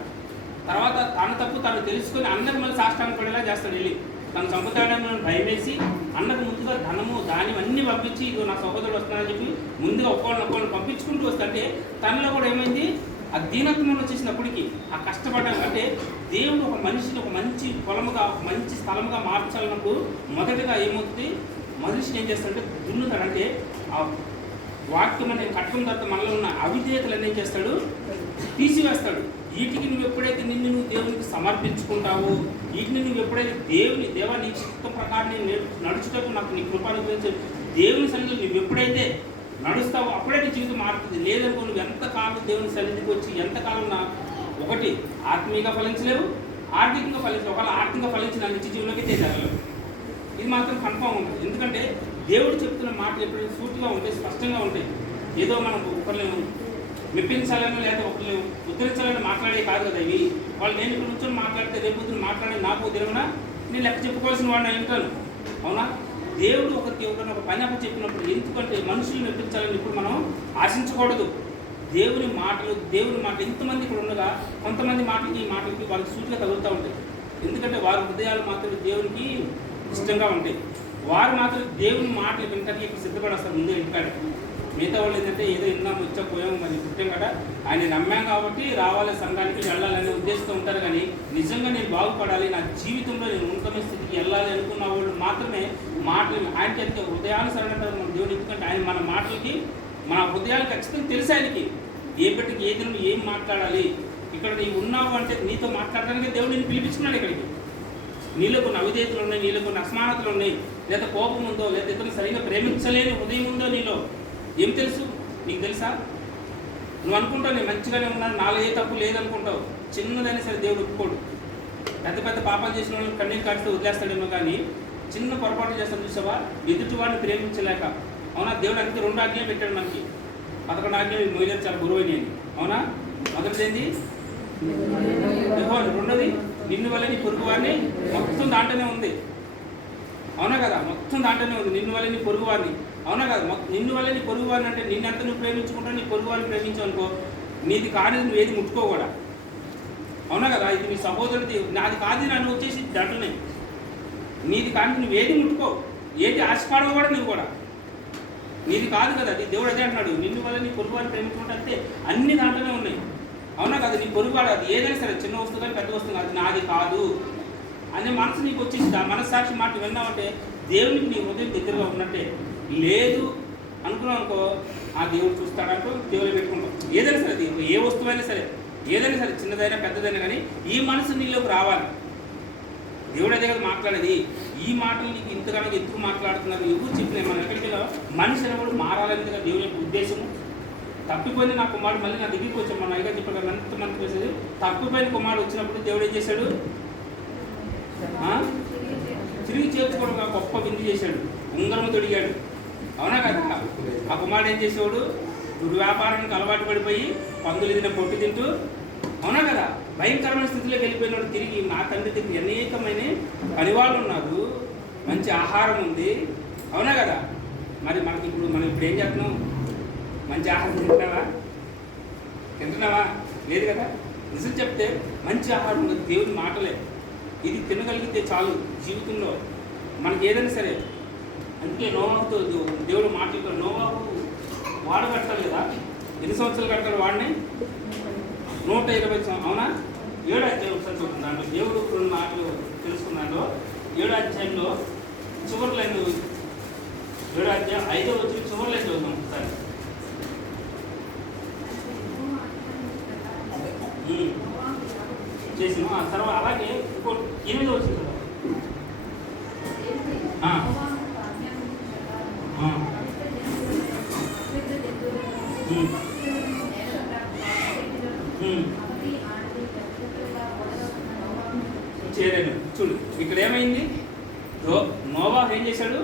తర్వాత తన తప్పు తను తెలుసుకొని అన్నకు మళ్ళీ సాష్టాంగం పడేలా చేస్తాడు. వెళ్ళి తను చంపుతాడని భయం వేసి అన్నకు ముందుగా ధనము ధాన్యం అన్నీ పంపించి ఇదో నా సహోదరుడు వస్తున్నాడని చెప్పి ముందుగా ఒక్కోళ్ళని పంపించుకుంటూ వస్తుంటే తనలో కూడా ఏమైంది, ఆ దీనత్వంలో వచ్చేసినప్పటికీ ఆ కష్టపడడం అంటే దేవుడు ఒక మనిషిని ఒక మంచి పొలముగా, ఒక మంచి స్థలముగా మార్చాలన్నప్పుడు మొదటగా ఏమవుతుంది, మనిషిని ఏం చేస్తాడంటే దున్నుతాడంటే ఆ వాక్యం అనే కట్టుకున్న తర్వాత మనలో ఉన్న అవిధేయతలు ఏం చేస్తాడు, తీసివేస్తాడు. వీటికి నువ్వు ఎప్పుడైతే నువ్వు దేవునికి సమర్పించుకుంటావో, వీటిని నువ్వు ఎప్పుడైతే దేవా నీ చిత్తం ప్రకారం నేను నడుచుటకు నాకు నీ కృపను గురించి దేవుని సన్నిధిలో నువ్వు ఎప్పుడైతే నడుస్తావో అప్పుడే నీ జీవితం మారుతుంది. లేదనుకో నువ్వు ఎంతకాలం దేవుని సన్నిధికి వచ్చి ఎంతకాలం ఒకటి ఆత్మీయంగా ఫలించలేవు, ఆర్థికంగా ఫలించలేవు. ఒకవేళ ఆర్థికంగా ఫలించిన నిత్య జీవులకి జరగలేవు. ఇది మాత్రం కన్ఫామ్ ఉంటుంది. ఎందుకంటే దేవుడు చెప్తున్న మాటలు ఎప్పుడైతే సూటిగా ఉంటాయి, స్పష్టంగా ఉంటాయి. ఏదో మనం ఒకరిని మెప్పించాలని లేదా ఒకరిని ఉద్ధరించాలని మాట్లాడే కాదు కదా ఇవి. వాళ్ళు నేను ఇక్కడ నుంచి మాట్లాడితే రేపు మాట్లాడే నాకు తిరుగునా నేను లెక్క చెప్పుకోవాల్సిన వాడిని వింటాను, అవునా. దేవుడు ఒకరికి ఒక పని అప్ప చెప్పినప్పుడు ఎందుకంటే మనుషులు మెప్పించాలని ఇప్పుడు మనం ఆశించకూడదు. దేవుని మాట ఇంతమంది ఇక్కడ ఉండగా కొంతమంది మాటలకి వాళ్ళకి సూటిగా తగులుతూ ఉంటాయి. ఎందుకంటే వారి హృదయాలు మాత్రం దేవునికి ఇష్టంగా ఉంటాయి. వారు మాత్రం దేవుని మాటలు వినడానికి ఇక్కడ సిద్ధపడేస్తారు ముందే ఇంటికాడ. మిగతా వాళ్ళు ఏంటంటే ఏదో విన్నాము ఇచ్చపోయాము మరి పుట్టాం కదా ఆయన నమ్మాం కాబట్టి రావాలి సంఘానికి వెళ్ళాలనే ఉద్దేశంతో ఉంటారు. కానీ నిజంగా నేను బాగుపడాలి, నా జీవితంలో నేను ఉన్నతమైన స్థితికి వెళ్ళాలి అనుకున్న వాళ్ళు మాత్రమే మాటలు ఆయనకి ఎంత హృదయానుసరణ అంటారు మన దేవుడు. ఎందుకంటే ఆయన మన మాటలకి మన హృదయాలు ఖచ్చితంగా తెలుసు ఆయనకి. ఏ బిడ్డకి ఏ దినం ఏం మాట్లాడాలి. ఇక్కడ నీవు ఉన్నావు అంటే నీతో మాట్లాడడానికి దేవుడు నేను పిలిపించుకున్నాడు ఇక్కడికి. నీలో కొన్ని అవిధేయతలు ఉన్నాయి, నీలో కొన్ని అసమానతలు ఉన్నాయి, లేదా కోపం ఉందో, లేదా ఇతరులు సరిగ్గా ప్రేమించలేని హృదయం ఉందో నీలో. ఏం తెలుసు? నీకు తెలుసా? నువ్వు అనుకుంటావు నేను మంచిగానే ఉన్నాను, నాలో ఏ తప్పు లేదనుకుంటావు. చిన్నదైనా సరే దేవుడు ఒప్పుకోడు. పెద్ద పెద్ద పాపాలు చేసిన వాళ్ళని కన్నీరు కాడితే వదిలేస్తాడేమో, కానీ చిన్న పొరపాటు చేస్తాను చూసావా, ఎదుటి వాడిని ప్రేమించలేక. అవునా? దేవుడు అందుకే 2 ఆజ్ఞలు పెట్టాడు మనకి. 11 ఆజ్ఞలు మొయ్యలేదు చాలా గురువైనవి. అవునా? మొదటిది ఏంటి? రెండోది నిన్ను వల్ల నీ పొరుగు వారిని. మొత్తం దాంట్లోనే ఉంది. అవునా కదా? మొత్తం దాంట్లోనే ఉంది. నిన్ను వల్ల నీ పొరుగు వారిని. అవునా కదా? నిన్ను వల్ల నీ పొరుగు వారిని అంటే నిన్నెంత నువ్వు ప్రేమించుకుంటావు, నీ పొరుగు వారిని ప్రేమించావు అనుకో, నీది కాదు నువ్వు ఏది ముట్టుకోకూడదు. అవునా కదా? ఇది నీ సహోదరుడి, నాది కాదు నన్ను వచ్చేసి దాంట్లోనే. నీది కానీ నువ్వు ఏది ముట్టుకో, ఏది ఆశపడవు కూడా నువ్వు కూడా. నీది కాదు కదా అది. దేవుడు అదే అంటున్నాడు, నిన్ను వల్ల నీ పొరుగు వారిని ప్రేమించుకుంటే అంతే. అన్ని దాంట్లోనే ఉన్నాయి. అవునా కదా? నీ పొరుగువాడు అది ఏదైనా సరే, చిన్న వస్తువు కానీ పెద్ద వస్తువు అది నాది కాదు అనే మనసు నీకు వచ్చేసి ఆ మనస్సాక్షి మాట విన్నామంటే దేవునికి నీ హృదయం దగ్గరగా ఉన్నట్టే. లేదు అనుకున్నావు అనుకో, ఆ దేవుడు చూస్తాడంటూ దేవుడు పెట్టుకుంటాం. ఏదైనా సరే, అది ఏ వస్తువైనా సరే, ఏదైనా సరే, చిన్నదైనా పెద్దదైనా కానీ ఈ మనసు నీలోకి రావాలి. దేవుడు అదే కదా మాట్లాడేది. ఈ మాటలు నీకు ఇంతగానో ఎందుకు మాట్లాడుతున్నారు, ఎవరు చెప్పినాయి? మనం ఎక్కడికి వెళ్ళాం, మనిషి అనేవాడు మారాలని కదా దేవుని యొక్క ఉద్దేశము. తప్పిపోయిన నా కుమారుడు మళ్ళీ నా దగ్గరికి వచ్చాడు. మన అయ్యగా చెప్పాడు కదా, ఎంతమంది చేసేది. తప్పిపోయిన కుమారుడు వచ్చినప్పుడు దేవుడు ఏం చేశాడు? తిరిగి చేర్చుకోవడం గొప్ప విందు చేశాడు, ఉంగరము తొడిగాడు. అవునా కదా? ఆ కుమారుడు ఏం చేసేవాడు? వ్యాపారానికి అలవాటు పడిపోయి పందులు తిన పొట్టు తింటూ, అవునా కదా, భయంకరమైన స్థితిలోకి వెళ్ళిపోయినాడు. తిరిగి నా తండ్రి దగ్గర అనేకమైన పనివాళ్ళు ఉన్నారు, మంచి ఆహారం ఉంది. అవునా కదా? మరి మనకి మనం ఇప్పుడు ఏం చేస్తున్నాం? మంచి ఆహారం తింటున్నావా? లేదు కదా? నిజం చెప్తే మంచి ఆహారం ఉండదు, దేవుని మాటలే. ఇది తినగలిగితే చాలు జీవితంలో మనకి ఏదైనా సరే. అందుకే నోవాహుతో దేవుడు మాటలతో, నోవాహు వాడు కట్టాలి కదా, ఎన్ని సంవత్సరాలు కట్టాలి వాడిని? 120 సంవత్సరం. అవునా? 7వ అధ్యాయం ఒకసారి చూడండి. దాంట్లో దేవుడు 2 మాటలు తెలుసుకున్నాడు. 7వ అధ్యాయంలో చివరి లైన్, 7వ అధ్యాయం 5వ వచ్చిన చివరి లైన్ చదువుతాం ఒకసారి. చేసిన తర్వాత అలాగే 8వ వచ్చింది కదా, చేరాను. చూడు ఇక్కడ ఏమైంది? నోవాహు ఏం చేశాడు?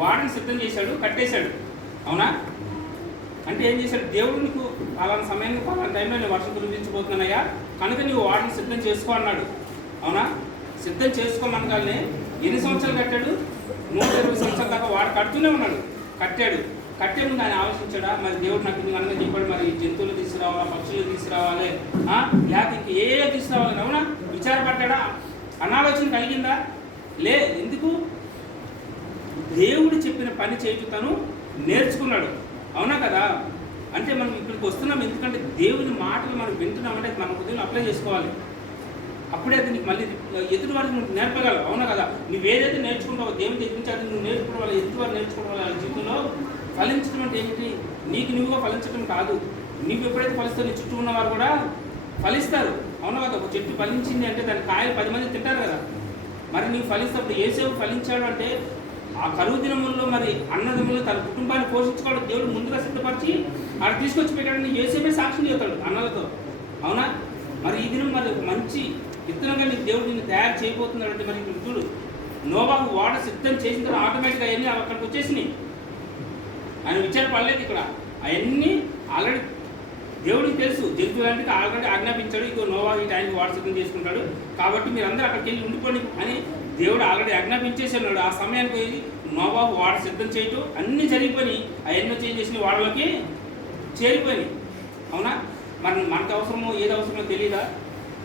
వాడిని సిద్ధం చేశాడు, కట్టేశాడు. అవునా? అంటే ఏం చేశాడు? దేవుడు నీకు అలాంటి సమయంలో అలాంటి టైంలో నేను వర్షం కురిపించబోతున్నానయ్యా, కనుక నీవు వాడిని సిద్ధం చేసుకో అన్నాడు. అవునా? సిద్ధం చేసుకోమనగానే ఎన్ని సంవత్సరాలు కట్టాడు? 120 సంవత్సరాల దాకా వాడు కడుతూనే ఉన్నాడు. కట్టే ముందు ఆయన ఆలోచించాడా? మరి దేవుడు నాకు ఇందుకు అనగా చెప్పాడు, మరి జంతువులు తీసుకురావాలా, పక్షులు తీసుకురావాలి, లేకపోతే ఇంక ఏ తీసుకురావాలని. అవునా? విచారపడ్డా? అనాలోచన కలిగిందా? లే. ఎందుకు? దేవుడు చెప్పిన పని చేయుటను నేర్చుకున్నాడు. అవునా కదా? అంటే మనం ఇక్కడికి వస్తున్నాం ఎందుకంటే దేవుని మాటలు మనం వింటున్నామంటే మన హృదయంలో అప్లై చేసుకోవాలి. అప్పుడే అది నీకు మళ్ళీ ఎదుటి వారికి నువ్వు నేర్పగలవు. అవునా కదా? నువ్వు ఏదైతే నేర్చుకుంటావో దేవుని దగ్గర నుంచి అది నువ్వు నేర్చుకోవడం వల్ల ఎదుటి వారు నేర్చుకోవడం వల్ల జీవితంలో ఫలించడం అంటే ఏమిటి? నీకు నువ్వుగా ఫలించడం కాదు. నీవు ఎప్పుడైతే ఫలిస్తావు నీ చుట్టూ ఉన్నవారు కూడా ఫలిస్తారు. అవునా కదా? ఒక చెట్టు ఫలించింది అంటే దాని కాయలు 10 మంది తింటారు కదా. మరి నీవు ఫలిస్తప్పుడు యేసేపు ఫలించాడు అంటే ఆ కరువు దినముల్లో మరి అన్నదమ్ములు తన కుటుంబాన్ని పోషించుకోవడం దేవుడు ముందుగా సిద్ధపరిచి ఆడ తీసుకొచ్చి పెట్టాడని యేసేపే సాక్ష్యం చేస్తాడు అన్నలతో. అవునా? మరి ఈ దినం మరి ఒక మంచి విత్తనంగా నీకు దేవుడు నిన్ను తయారు చేయబోతున్నాడు అంటే మరి ఇక్కడ చూడు, నోవాహు వాడ సిద్ధం చేసిన తర్వాత ఆటోమేటిక్గా అవన్నీ అక్కడికి వచ్చేసినాయి. ఆయన విచారపడలేదు ఇక్కడ. అవన్నీ ఆల్రెడీ దేవుడికి తెలుసు. జంతువులంటే ఆల్రెడీ ఆజ్ఞాపించాడు, ఇక నోవాహు ఈ టైంకి వాడు సిద్ధం చేసుకుంటాడు కాబట్టి మీరు అందరూ అక్కడికి వెళ్ళి ఉండిపోండి అని దేవుడు ఆల్రెడీ ఆజ్ఞాపించేసాడు. ఆ సమయానికి పోయి నోవాహు వాడ సిద్ధం చేయటం అన్నీ జరిగిపోయి అవన్నీ చేసిన వాళ్ళకి చేరిపోయినాయి. అవునా? మనకు అవసరమో ఏది అవసరమో తెలియదా?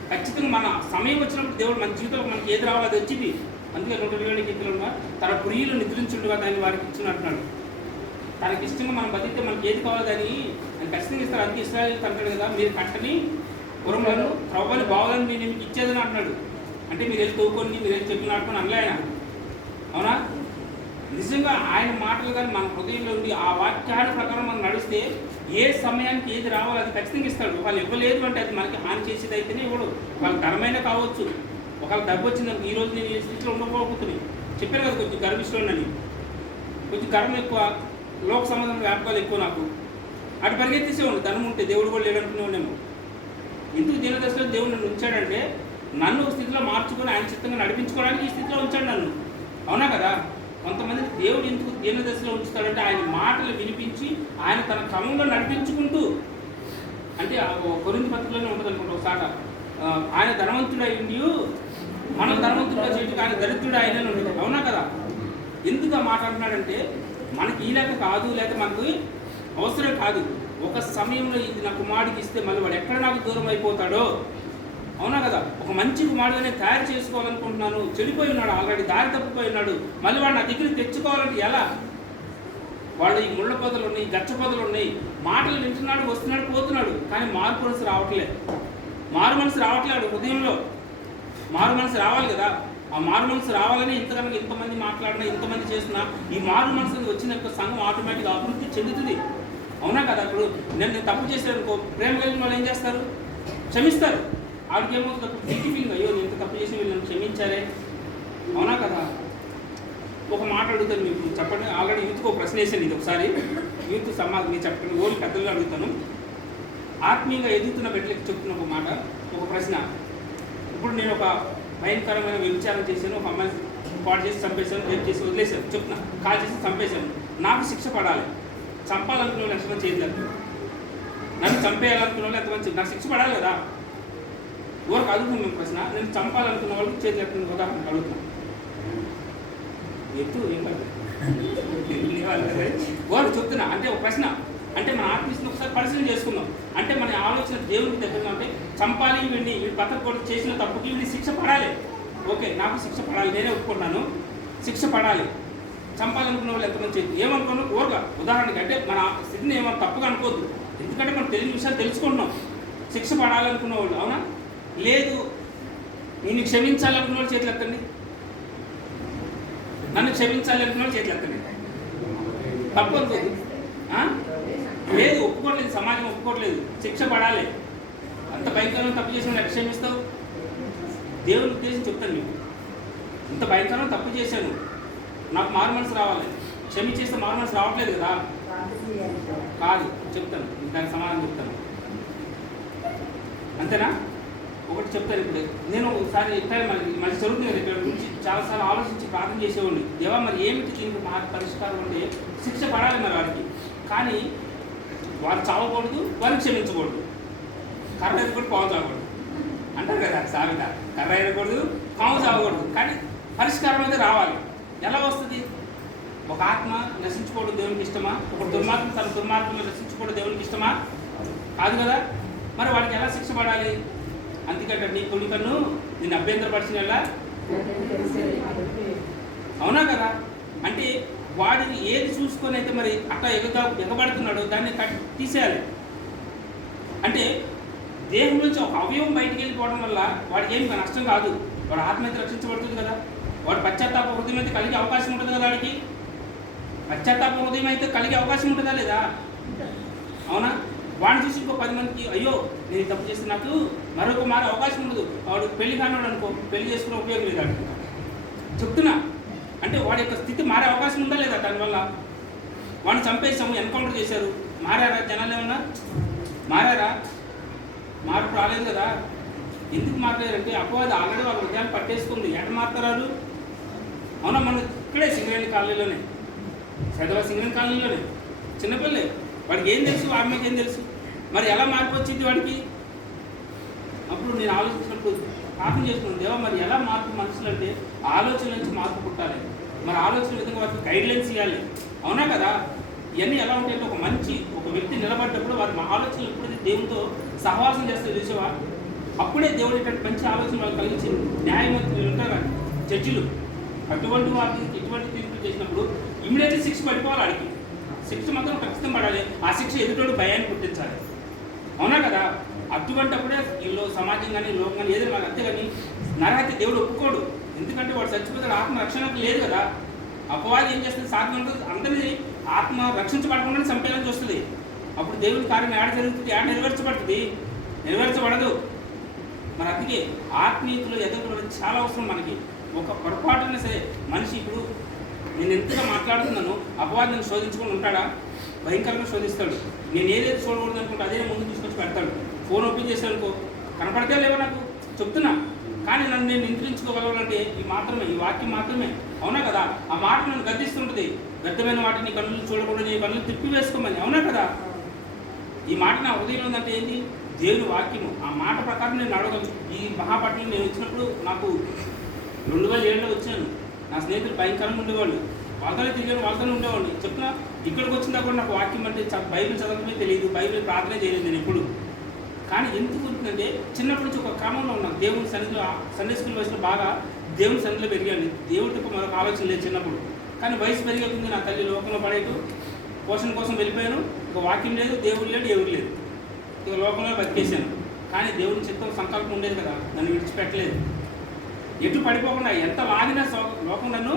ఖచ్చితంగా మన సమయం వచ్చినప్పుడు దేవుడు మన జీవితంలో మనకి ఏది రావాలో అది వచ్చింది. అందుకే 120 కీర్తనలు తన ప్రియులు నిద్రించుండగా దాన్ని వారికి ఇచ్చినట్టున్నాడు. తనకి ఇష్టంగా మనం బతికితే మనకి ఏది కావాలి కానీ ఆయన ఖచ్చితంగా ఇస్తారు. అందుకే ఇస్రాయేల్ అంటాడు కదా, మీరు కట్టని పురంలో త్రవ్వని బావులని నేను మీకు ఇచ్చేదని అంటున్నాడు. అంటే మీరు వెళ్ళి తవ్వుకొని మీరు వెళ్ళి చెట్లు నాటుకొని అనలే ఆయన. అవునా? నిజంగా ఆయన మాటలు కానీ మన హృదయంలో ఉండి ఆ వాక్యాల ప్రకారం మనం నడిస్తే ఏ సమయానికి ఏది రావాలో అది ఖచ్చితంగా ఇస్తాడు. వాళ్ళు ఇవ్వలేదు అంటే అది మనకి హాని చేసేది అయితేనే ఇవ్వడు. వాళ్ళ ధరమైన కావచ్చు. ఒకవేళ డబ్బు వచ్చింది ఈరోజు నేను ఏ స్థితిలో ఉండకపోతున్నాయి చెప్పాను కదా, కొంచెం గర్విష్టోనని, కొంచెం గర్వం ఎక్కువ, లోక సంబంధం వ్యాపకాలు ఎక్కువ నాకు. అటు పరిగెత్తేసేవాడు. ధనం ఉంటే దేవుడు కూడా లేడనుకునేవాడేమో. ఎందుకు దీని దశలో దేవుడు నన్ను ఉంచాడంటే నన్ను ఒక స్థితిలో మార్చుకొని ఆయన చిత్తంగా నడిపించుకోవడానికి ఈ స్థితిలో ఉంచాడు నన్ను. అవునా కదా? కొంతమంది దేవుడు ఎందుకు దీన దశలో ఉంచుతాడంటే ఆయన మాటలు వినిపించి ఆయన తన క్రమంలో నడిపించుకుంటూ, అంటే కొరింథీ పత్రికలోనే ఉంటుంది అనుకుంటా ఒకసాట, ఆయన ధనవంతుడు అయ్యింది మనం ధనవంతుడిగా చేయడానికి ఆయన దరిద్రుడు ఆయన ఉంటుంది. అవునా కదా? ఎందుకు ఆ మాట అంటున్నాడంటే మనకి ఈ లెక్క కాదు, లేక మనకు అవసరం కాదు. ఒక సమయంలో ఇది నా కుమారుడికి ఇస్తే మళ్ళీ వాడు ఎక్కడ నాకు దూరం అయిపోతాడో. అవునా కదా? ఒక మంచి కుమారుడుగా నేను తయారు చేసుకోవాలనుకుంటున్నాను. చెడిపోయి ఉన్నాడు, ఆల్రెడీ దారి తప్పిపోయి ఉన్నాడు. మళ్ళీ వాడు నా దగ్గరికి తెచ్చుకోవాలంటే ఎలా? వాళ్ళు ఈ ముళ్ళ పొదలు ఉన్నాయి, గచ్చ పొదలు ఉన్నాయి, మాటలు వింటున్నాడు, వస్తున్నాడు, పోతున్నాడు, కానీ మారు మనసు రావట్లేదు. మారు మనసు రావట్లేదు. హృదయంలో మారు మనసు రావాలి కదా. ఆ మారు మనసు రావాలని ఇంతమంది మాట్లాడినా, ఇంతమంది చేస్తున్నా ఈ మారు మనసు వచ్చిన సంఘం ఆటోమేటిక్గా అభివృద్ధి చెందుతుంది. అవునా కదా? ఇప్పుడు నేను తప్పు చేశాను అనుకో, ప్రేమ కలిగిన వాళ్ళు ఏం చేస్తారు? క్షమిస్తారు. ఆవిడకి ఏమవుతుంది? గిల్టీ ఫీలింగ్, అయ్యో నేను ఇంత తప్పు చేసి వీళ్ళని క్షమించారే. అవునా కదా? ఒక మాట అడుగుతాను మీకు, చెప్పండి. ఆల్రెడీ యూత్కి ఒక ప్రశ్న వేసాను. ఇది ఒకసారి యూత్ సమాజం మీరు చెప్పండి. ఓన్లీ పెద్దలు అడుగుతాను. ఆత్మీయంగా ఎదుగుతున్న బిడ్డలకి చెప్తున్న ఒక మాట, ఒక ప్రశ్న. ఇప్పుడు నేను ఒక భయంకరమైన వ్యభిచారం చేశాను, ఒక అమ్మాయిని పాడు చేసి చంపేశాను, రేపు చేసి వదిలేశాను, చెప్తున్నా, కాల్ చేసి చంపేశాను. నాకు శిక్ష పడాలి. చంపాలనుకునే వాళ్ళు ఎంతమంది చేయలేదు? నన్ను చంపేయాలనుకునే వాళ్ళు ఎంతమంది? నాకు శిక్ష పడాలి కదా. ఊరికి అడుగుతున్నాం ప్రశ్న. నేను చంపాలనుకున్న వాళ్ళకి చేతులు ఎత్తున్న ఉదాహరణ అడుగుతున్నాను. ఎత్తు ఏం కాదు ఊరికి చెప్తున్నా. అంటే ఒక ప్రశ్న, అంటే మన ఆత్మీయతను ఒకసారి పరిశీలన చేసుకుందాం. అంటే మన ఆలోచన దేవుడికి దగ్గర అంటే చంపాలి, వీడిని పక్కన కూడా చేసిన తప్పుకి వీడి శిక్ష పడాలి. ఓకే, నాకు శిక్ష పడాలి, నేనే ఒప్పుకుంటున్నాను, శిక్ష పడాలి. చంపాలనుకున్న వాళ్ళు ఎంతమంది చేతి ఏమనుకున్నాం? ఊరగా ఉదాహరణకి, అంటే మన స్థితిని ఏమన్నా తప్పుగా అనుకోవద్దు. ఎందుకంటే మనం తెలియని విషయాలు తెలుసుకుంటున్నాం. శిక్ష పడాలనుకున్న వాళ్ళు, అవునా? లేదు నేను క్షమించాలనుకున్న వాళ్ళు చేతులు ఎత్తండి. నన్ను క్షమించాలి అనుకున్న వాళ్ళు చేతులు ఎత్తండి. తప్పు అనుకోదు. లేదు, ఒప్పుకోవట్లేదు, సమాజం ఒప్పుకోవట్లేదు, శిక్ష పడాలి. అంత భయంకరమైన తప్పు చేసిన వాళ్ళు క్షమిస్తావు? దేవుని ఉద్దేశం చెప్తాను మీకు. ఇంత భయంకరమైన తప్పు చేశాను, నాకు మారు మనసు రావాలి. క్షమించేస్తే మారు మనసు రావట్లేదు కదా. కాదు, చెప్తాను, దానికి సమాధానం చెప్తాను. అంతేనా? ఒకటి చెప్తాను. ఇప్పుడు నేను ఒకసారి ఎట్లా మళ్ళీ జరుగుతుంది కదా, ఇక్కడ గురించి చాలాసార్లు ఆలోచించి ప్రార్థన చేసేవాడిని. దేవా మరి ఏమిటి దీనికి మాకు పరిష్కారం అంటే శిక్ష పడాలి మరి వారికి, కానీ వారు చావకూడదు, వారిని క్షమించకూడదు. కర్ర ఎరగకూడదు, పాము చావకూడదు అంటారు కదా సామెత. కర్ర ఎరగకూడదు, పాము చావకూడదు, కానీ పరిష్కారం అయితే రావాలి. ఎలా వస్తుంది? ఒక ఆత్మ నశించుకోవడం దేవునికి ఇష్టమా? ఒక దుర్మార్గం తన దుర్మార్గంలో నశించుకోవడం దేవునికి ఇష్టమా? కాదు కదా. మరి వాడికి ఎలా శిక్ష పడాలి? అందుకంటే నీ కొడుకను నేను అభ్యంతరపరిచిన ఎలా? అవునా కదా? అంటే వాడిని ఏది చూసుకొని అయితే మరి అట్లా ఎగబడుతున్నాడో దాన్ని తీసేయాలి. అంటే దేహం నుంచి ఒక అవయవం బయటికి వెళ్ళిపోవడం వల్ల వాడికి ఏమి నష్టం కాదు. వాడు ఆత్మహత్య రక్షించబడుతుంది కదా. వాడు పశ్చాత్తాప హృదయం అయితే కలిగే అవకాశం ఉంటుంది కదా. వాడికి పశ్చాత్తాప హృదయం అయితే కలిగే అవకాశం ఉంటుందా లేదా? అవునా? వాడిని చూసి ఇంకో 10 మందికి అయ్యో నేను తప్పు చేస్తే నాకు మరొక మారే అవకాశం ఉండదు. వాడు పెళ్లి కానివాడు అనుకో, పెళ్లి చేసుకునే ఉపయోగం లేదు వాడికి. చెప్తున్నా, అంటే వాడి యొక్క స్థితి మారే అవకాశం ఉందా లేదా? దానివల్ల వాడిని చంపేసాము, ఎన్కౌంటర్ చేశారు, మారారా జనాలు? ఏమన్నా మారారా? మార్పు రాలేదు కదా. ఎందుకు మాట్లాడారంటే అపవాది ఆల్రెడీ వాళ్ళ హృదయాన్ని పట్టేసుకుంది. ఎక్కడ మారుతారు? అవునా? మనం ఇక్కడే సింగరేణి కాలనీలోనే, హైదరాబాద్ సింగరేణి కాలనీలోనే చిన్నపిల్లే. వాడికి ఏం తెలుసు? ఆమెకి ఏం తెలుసు? మరి ఎలా మార్పు వచ్చింది వాడికి? అప్పుడు నేను ఆలోచించినప్పుడు ప్రార్థన చేసుకున్నాను, దేవా మరి ఎలా మార్పు మనుషులు అంటే ఆలోచన నుంచి మార్పు పుట్టాలి. మరి ఆలోచన విధంగా వారికి గైడ్లైన్స్ ఇవ్వాలి. అవునా కదా? ఇవన్నీ ఎలా ఉంటాయంటే ఒక వ్యక్తి నిలబడ్డప్పుడు వారి ఆలోచనలు ఎప్పుడైతే దేవునితో సహవాసం చేస్తే చూసేవా, అప్పుడే దేవుడు ఇటువంటి మంచి ఆలోచన వాళ్ళు కలిగించి న్యాయమూర్తులు ఉంటారు జడ్జిలు, అటువంటి వాటికి ఇటువంటి తీర్పులు చేసినప్పుడు ఇమ్మీడియట్లీ శిక్ష పడిపోవాలి. వాడికి శిక్ష మాత్రం ఖచ్చితంగా పడాలి. ఆ శిక్ష ఎదుటోడు భయాన్ని పుట్టించాలి. అవునా కదా? అటువంటిప్పుడే వీళ్ళు సమాజం కానీ లోకం కానీ ఏదైనా మాకు అంతేగాని నరహత్య దేవుడు ఒప్పుకోడు. ఎందుకంటే వాడు చచ్చిపోతాడు, ఆత్మ రక్షణకు లేదు కదా. అపవాది ఏం చేస్తుంది? సాధన అందరినీ ఆత్మ రక్షించబడకుండా చంపేయాలని చూస్తుంది. అప్పుడు దేవుడి కార్యం ఏడ జరుగుతుంది, ఏడ నెరవేర్చబడుతుంది? నెరవేర్చబడదు. మరి అందుకే ఆత్మీయతలో ఎదగడం చాలా అవసరం మనకి. ఒక పొరపాటున సరే మనిషి, ఇప్పుడు నేను ఎంతగా మాట్లాడుతున్నాను, అపవాదిని శోధించుకొని ఉంటాడా? భయంకరంగా శోధిస్తాడు. నేను ఏదైతే చూడకూడదు అనుకుంటే అదే ముందు తీసుకొచ్చి పెడతాడు. ఫోన్ ఓపెన్ చేశాను అనుకో, కనపడితే లేవో నాకు చెప్తున్నా, కానీ నన్ను నేను నియంత్రించుకోగలవాలంటే ఈ వాక్యం మాత్రమే. అవునా కదా? ఆ మాట నన్ను గద్దిస్తుంటుంది. వ్యర్థమైన వాటిని కన్నులు చూడకుండా నీ కన్నులు తిప్పి వేసుకోమని. అవునా కదా? ఈ మాట నా హృదయంలో ఉందంటే ఏంటి? దేవుని వాక్యము. ఆ మాట ప్రకారం నేను అడగను. ఈ మహాపట్నం నేను వచ్చినప్పుడు నాకు 2007లో వచ్చాను. నా స్నేహితులు భయంకరంగా ఉండేవాళ్ళు, వాళ్ళతోనే తిరిగాను, వాళ్ళతోనే ఉండేవాళ్ళు. చెప్తున్నా, ఇక్కడికి వచ్చిందా కూడా నాకు వాక్యం అంటే బైబిల్ చదవడమే తెలియదు, బైబిల్ ప్రార్థన చేయలేదు నేను ఎప్పుడు. కానీ ఎందుకు ఉంటుందంటే చిన్నప్పటి నుంచి ఒక క్రమంలో ఉన్నాను. దేవుని సన్నిధిలో సండే స్కూల్ వయసులో బాగా దేవుని సన్నిధిలో పెరిగాను. దేవుడితో మరొక ఆలోచన లేదు చిన్నప్పుడు. కానీ వయసు పెరిగేస్తుంది, నా తల్లి లోకంలో పడేటు పోషణ కోసం వెళ్ళిపోయాను. ఒక వాక్యం లేదు, దేవుడు లేడు, ఎవరు లేదు, ఇక లోకంలో బతికేశాను. కానీ దేవుని చిత్తం సంకల్పం ఉండేది కదా, నన్ను విడిచిపెట్టలేదు. ఎటు పడిపోకుండా ఎంత లాగినా లోకం నన్ను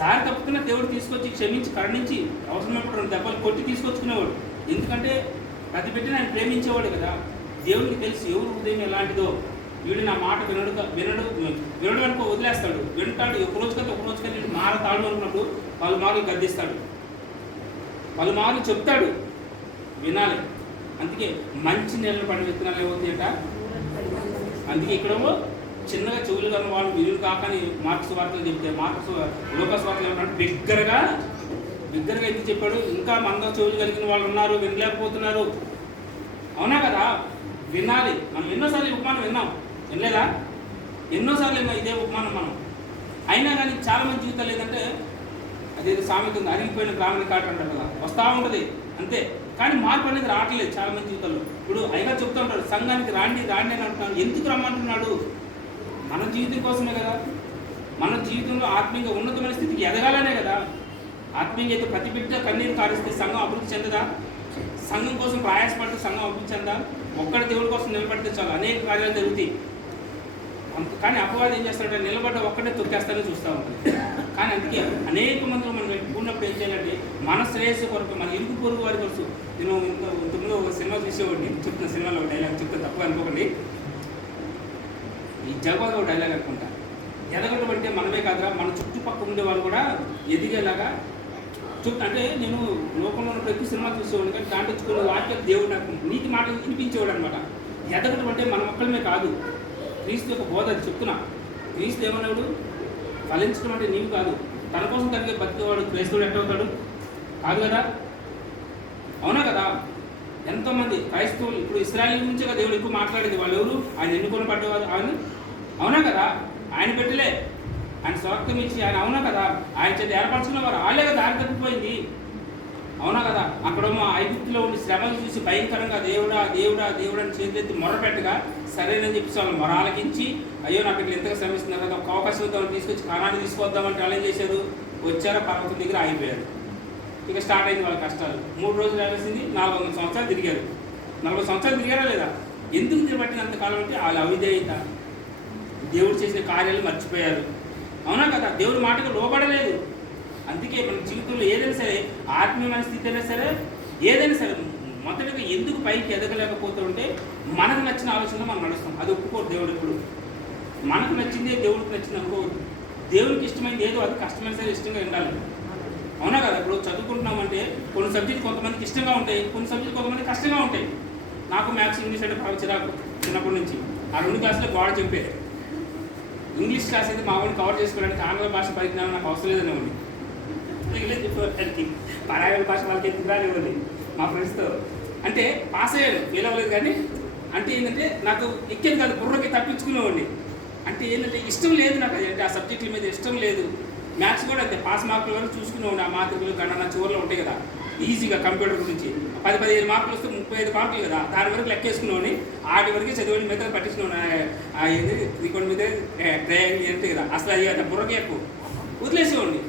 దారి తప్పుతున్న దేవుడు తీసుకొచ్చి క్షమించి కరుణించి అవసరమైనప్పుడు 2 దెబ్బలు కొట్టి తీసుకొచ్చుకునేవాడు. ఎందుకంటే ప్రతి పెట్టిన ఆయన ప్రేమించేవాడు కదా. దేవుడికి తెలుసు ఎవరు హృదయం ఎలాంటిదో. వీడు నా మాట వినడు అనుకో వదిలేస్తాడు, వింటాడు. ఒక రోజు కానీ నేను మారతాడు అనుకున్నప్పుడు పలుమార్లు గద్దిస్తాడు, పలుమార్లు చెప్తాడు, వినాలి. అందుకే మంచి నీళ్ళని పడిన విత్తనాలు ఏమవుతాయి అంట. అందుకే ఇక్కడేమో చిన్నగా చెవులు కాని వాళ్ళు వీళ్ళు కాకని మార్క్స్ వార్తలు చెప్తే, లోకస్ వార్తలు ఏమంటారు? బిగ్గరగా ఎందుకు చెప్పాడు? ఇంకా మంద చెవులు కలిగిన వాళ్ళు ఉన్నారు, వినలేకపోతున్నారు. అవునా కదా? వినాలి. మనం ఎన్నోసార్లు ఈ ఉపమానం వినలేదా? ఎన్నోసార్లు విన్నాం ఇదే ఉపమానం మనం. అయినా కానీ చాలా మంది జీవితాలు లేదంటే అదేదో సామెత ఉంది, అరిగిపోయిన గ్రామీణ కాట అంటారు కదా, వస్తూ ఉంటుంది అంతే. కానీ మార్పు అనేది రావట్లేదు చాలా మంది జీవితాల్లో. ఇప్పుడు అయినా చెప్తూ ఉంటాడు, సంఘానికి రాండి అని అంటున్నాడు. ఎందుకు రమ్మంటున్నాడు? మన జీవితం కోసమే కదా. మన జీవితంలో ఆత్మీయంగా ఉన్నతమైన స్థితికి ఎదగాలనే కదా. ఆత్మీయంగా అయితే ప్రతి బిడ్డ కన్నీరు కారిస్తే సంఘం అభివృద్ధి చెందదా? సంఘం కోసం ప్రయాసపడితే సంఘం అభివృద్ధి చెందా? ఒక్కడి దేవుడి కోసం నిలబడితే చాలు అనేక కార్యాలు జరుగుతాయి. కానీ అపవాదం ఏం చేస్తాడంటే నిలబడ్డ ఒక్కటే తొక్కేస్తానని చూస్తూ ఉంటుంది. కానీ అందుకే అనేక మందిలో మనం ఉన్నప్పుడు ఏం చేయాలంటే మన శ్రేయస్సు కొరకు, మన ఇరుగు పొరుగు వారి కొరకు. నేను ఇంతకుముందు ఒక సినిమా చూసేవాడిని, చెప్తున్న సినిమాలో ఒక డైలాగ్ చెప్తే తప్పుగా అనుకోకండి. ఈ జగవాలో డైలాగ్ అనుకుంటా, ఎదగడం అంటే మనమే కాదురా, మన చుట్టుపక్కల ఉండే వాళ్ళు కూడా ఎదిగేలాగా అంటే నేను లోకంలో ఉన్నప్పుడు ఎక్కువ సినిమా చూసేవాడిని, కానీ దాంట్లో కొన్ని వాక్యాలు దేవుడు నాకు నీతి మాటలు వినిపించేవాడు అనమాట. ఎదగడం అంటే మన ఒక్కడమే కాదు, క్రీస్తు యొక్క బోధ అది చెప్తున్నా. క్రీస్తు ఏమన్నాడు? ఫలించడం అంటే నీవు కాదు, తన కోసం తనకే బతికేవాడు క్రైస్తవుడు ఎట్టవుతాడు? కాదు కదా. అవునా కదా? ఎంతోమంది క్రైస్తవులు ఇప్పుడు ఇశ్రాయేలు నుంచే కదా దేవుడు ఎక్కువ మాట్లాడేది. వాళ్ళు ఎవరు? ఆయన ఎన్నుకొని పడ్డవారు ఆయన. అవునా కదా? ఆయన పెట్టలే, ఆయన స్వార్థం ఇచ్చి ఆయన. అవునా కదా? ఆయన చేత ఏర్పరచుకున్న వారు వాళ్ళే కదా దారి తప్పిపోయింది. అవునా కదా? అక్కడేమో ఐగుప్తులో ఉండి శ్రమలు చూసి భయంకరంగా దేవుడా దేవుడా దేవుడా అని చేతులెత్తి మొరపెట్టగా సరేనని చెప్పి వాళ్ళు మొరాలకించి, అయ్యో నాకు ఇక్కడ ఎంతగా శ్రమిస్తున్నారు కదా, ఒక అవకాశం తీసుకొచ్చి కానాన్ని తీసుకొద్దామంటే వాళ్ళు ఏం చేశారు? వచ్చారా, పర్వతం దగ్గర ఆగిపోయారు. ఇక స్టార్ట్ అయింది వాళ్ళ కష్టాలు. 3 రోజులు రావాల్సింది 400 సంవత్సరాలు తిరిగారు. 40 సంవత్సరాలు తిరిగారా లేదా? ఎందుకు తిరగబట్టినంతకాలం అంటే వాళ్ళ అవిధేయత, దేవుడు చేసిన కార్యాలు మర్చిపోయారు. అవునా కదా? దేవుడి మాటకు లోబడలేదు. అందుకే మన జీవితంలో ఏదైనా సరే, ఆత్మీయమైన స్థితి అయినా సరే, ఏదైనా సరే మొదటిగా ఎందుకు పైకి ఎదగలేకపోతూ ఉంటే మనకు నచ్చిన ఆలోచనలో మనం నడుస్తాం. అది ఒప్పుకోరు దేవుడు ఎప్పుడు. మనకు నచ్చిందే దేవుడికి నచ్చింది అనుకోవద్దు. దేవుడికి ఇష్టమైంది ఏదో అది కష్టమైన సరే ఇష్టంగా ఉండాలి. అవునా కదా? ఇప్పుడు చదువుకుంటున్నామంటే కొన్ని సబ్జెక్టులు కొంతమందికి ఇష్టంగా ఉంటాయి, కొన్ని సబ్జెక్టులు కొంతమందికి కష్టంగా ఉంటాయి. నాకు మ్యాథ్స్, ఇంగ్లీష్ అంటే బాగా చిరాకు చిన్నప్పటి నుంచి. ఆ 2 క్లాసులో గోడ చెప్పారు. ఇంగ్లీష్ క్లాస్ అయితే మా వాడిని కవర్ చేసుకోవడానికి ఆంగ్ల భాష పరిజ్ఞానం నాకు అవసరం లేదని ఉంది. ఇంగ్లీష్ చెప్పేవాడికి పరాయణ భాష వాళ్ళకి ఎందుకు రానివ్వండి మా ఫ్రెండ్స్తో. అంటే పాస్ అయ్యాను, ఫెయిల్ అవ్వలేదు. కానీ అంటే ఏంటంటే నాకు ఎక్కేది కాదు, బుర్రకి తప్పించుకునేవాడిని. అంటే ఏంటంటే ఇష్టం లేదు నాకు, అంటే ఆ సబ్జెక్టుల మీద ఇష్టం లేదు. మ్యాథ్స్ కూడా అంతే, పాస్ మార్కుల వరకు చూసుకునేవాడిని. ఆ మాతృకలు గణన చివరిలో ఉంటాయి కదా, ఈజీగా కంప్యూటర్ గురించి 10-15 మార్కులు వస్తే 35 మార్కులు కదా, దాని వరకు లెక్కేసుకునేవాడిని. ఆటి వరకు చదివేది మీద పట్టించుకునేవాడిని. ఏది త్రికోణ మీద ట్రయాంగిల్ ఏంటి కదా, అసలు అది కదా బుర్రకి ఎక్కువ వదిలేసేవాడిని.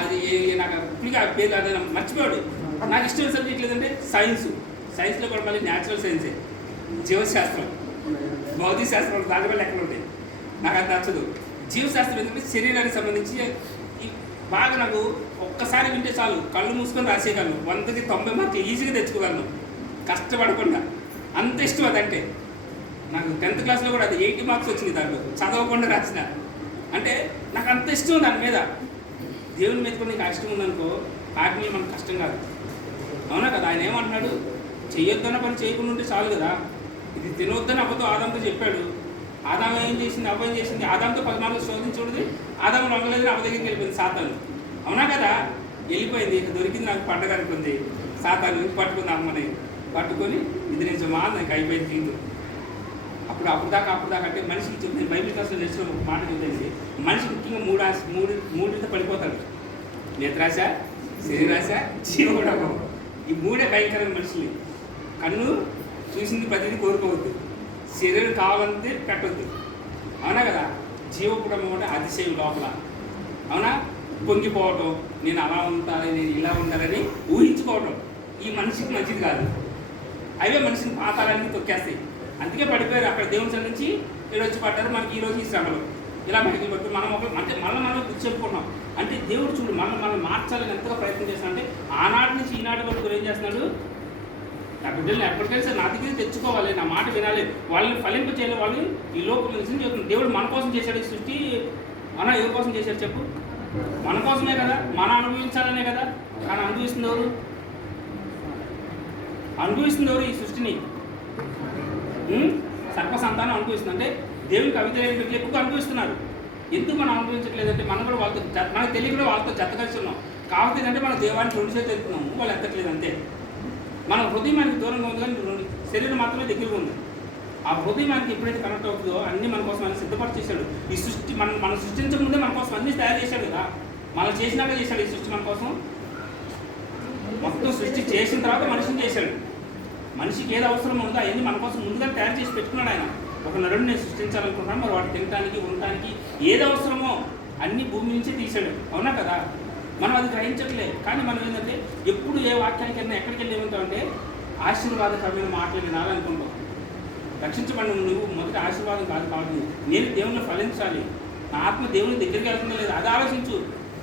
అది నాకు ఇప్పటికీ ఆ పేరు అదే మర్చిపోయాడు. నాకు ఇష్టమైన సబ్జెక్ట్ లేదంటే సైన్స్లో కూడా మళ్ళీ న్యాచురల్ సైన్సే, జీవశాస్త్రం, భౌతిక శాస్త్రం దాని వల్ల ఎక్కడ ఉంటాయి. నాకు అది నచ్చదు. జీవశాస్త్రం ఏంటంటే శరీరానికి సంబంధించి బాగా నాకు ఒక్కసారి వింటే చాలు కళ్ళు మూసుకొని రాసేయగలను. 100కి 90 మార్కులు ఈజీగా తెచ్చుకోగలను కష్టపడకుండా. అంత ఇష్టం అదంటే. నాకు 10th క్లాస్లో కూడా అది 80 మార్క్స్ వచ్చింది దాంట్లో, చదవకుండా రాసిన. అంటే నాకు అంత ఇష్టం దాని మీద. దేవుని మీద కూడా నీకు ఇష్టం ఉందనుకో, వాటి మీద మనకు కష్టం కాదు. అవునా కదా? ఆయన ఏమంటున్నాడు? చెయ్యొద్దన్న పని చేయకుండా ఉంటే చాలు కదా. ఇది తినొద్దని అవ్వతో ఆదాంతో చెప్పాడు. ఆదాం ఏం చేసింది, అవ్వ ఏం చేసింది? ఆదాంతో 14 శోధించుడిది. ఆదాం లొంగలేదు, అవ్వ దగ్గరికి వెళ్ళిపోయింది సాతాను. అవునా కదా? వెళ్ళిపోయింది. ఇక దొరికింది నాకు పండగ అనుకుంది. సాతాను పట్టుకుంది అమ్మని. పట్టుకొని ఇది నిజమా, నాకు అయిపోయింది జీవితం. అప్పుడు దాకా అంటే మనిషికి చెప్తే బైబిల్ క్లాస్లో నేర్చుకున్న ఒక మాట చెప్తుంది. మనిషి ముఖ్యంగా మూడింటితో పడిపోతాడు. నేత్రాశ, శరీరాశ, జీవగుణం. ఈ మూడే భయంకరమైన మనుషులు. కన్ను చూసింది ప్రతిదీ కోరుకోవద్దు, శరీరం కావాలంటే పెట్టవద్దు. అవునా కదా? జీవగుణం అంటే అతిశయం లోపల. అవునా? పొంగిపోవటం, నేను అలా ఉంటాను, నేను ఇలా ఉండాలని ఊహించుకోవటం ఈ మనిషికి మంచిది కాదు. అవే మనిషిని పాతాళానికి తొక్కేస్తాయి. అందుకే పడిపోయారు. అక్కడ దేవుని సన్నిధి నుంచి ఇక్కడ వచ్చి పడ్డారు. మనకి ఈరోజు ఈ శ్రమలు ఇలా బయటకు పట్టు మనం అంటే మనం గుర్తు చెప్పుకున్నాం. అంటే దేవుడు చూడు మనం మార్చాలని ఎంతగా ప్రయత్నం చేస్తున్నాం. అంటే ఆనాటి నుంచి ఈనాటి వరకు ఏం చేస్తున్నాడు? నా బిడ్డల్ని ఎప్పటికైనా సరే నా దగ్గర తెచ్చుకోవాలి, నా మాట వినాలి, వాళ్ళని ఫలింప చేయాలి. వాళ్ళు ఈ లోపల నుంచి చెప్తున్నారు. దేవుడు మన కోసం చేశాడు ఈ సృష్టి. మన ఎవరి కోసం చేశాడు చెప్పు? మన కోసమే కదా, మనం అనుభవించాలనే కదా. కానీ అనుభవిస్తుంది ఎవరు ఈ సృష్టిని? సర్వ సంతానం అనుభవిస్తుంది. అంటే దేవునికి అవిధేయులైన వ్యక్తులు ఎక్కువగా అనుభవిస్తున్నారు. ఎందుకు మనం అనుభవించట్లేదంటే మనం కూడా వాళ్ళతో మనకు తెలియ కూడా వాళ్ళతో జత కలిసి ఉన్నాం. కాకపోతే ఏంటంటే మనం దేవానికి 2 చేతులు ఎత్తున్నాము, వాళ్ళు ఎత్తట్లేదు అంతే. మన హృదయం మనకి దూరంగా ఉంది, కానీ శరీరం మాత్రమే దగ్గరగా ఉంది. ఆ హృదయం మనకి ఎప్పుడైతే కనెక్ట్ అవుతుందో అన్నీ మన కోసం అన్ని సిద్ధపరిచేశాడు. ఈ సృష్టి మనం సృష్టించకముందే మన కోసం అన్నీ తయారు చేశాడు కదా. మనం చేసినాక చేశాడు ఈ సృష్టి మన కోసం. మొత్తం సృష్టి చేసిన తర్వాత మనిషిని చేశాడు. మనిషికి ఏది అవసరం ఉందో అవన్నీ మన కోసం ముందుగా తయారు చేసి పెట్టుకున్నాడు ఆయన. ఒక నరుడిని నేను సృష్టించాలనుకుంటున్నాను, మరి వాటి తినడానికి ఉండటానికి ఏది అవసరమో అన్ని భూమి నుంచే తీశాడు. అవునా కదా? మనం అది గ్రహించట్లే. కానీ మనం ఏంటంటే ఎప్పుడు ఏ వాక్యానికైనా ఎక్కడికి వెళ్ళి ఏమంటామంటే ఆశీర్వాదకరమైన మాటలు వినాలనుకుంటాం. రక్షించబడిన నువ్వు మొదటి ఆశీర్వాదం కాదు, నేను దేవుని ఫలించాలి, నా ఆత్మ దేవుని దగ్గరికి వెళ్తుందో లేదు అది ఆలోచించు.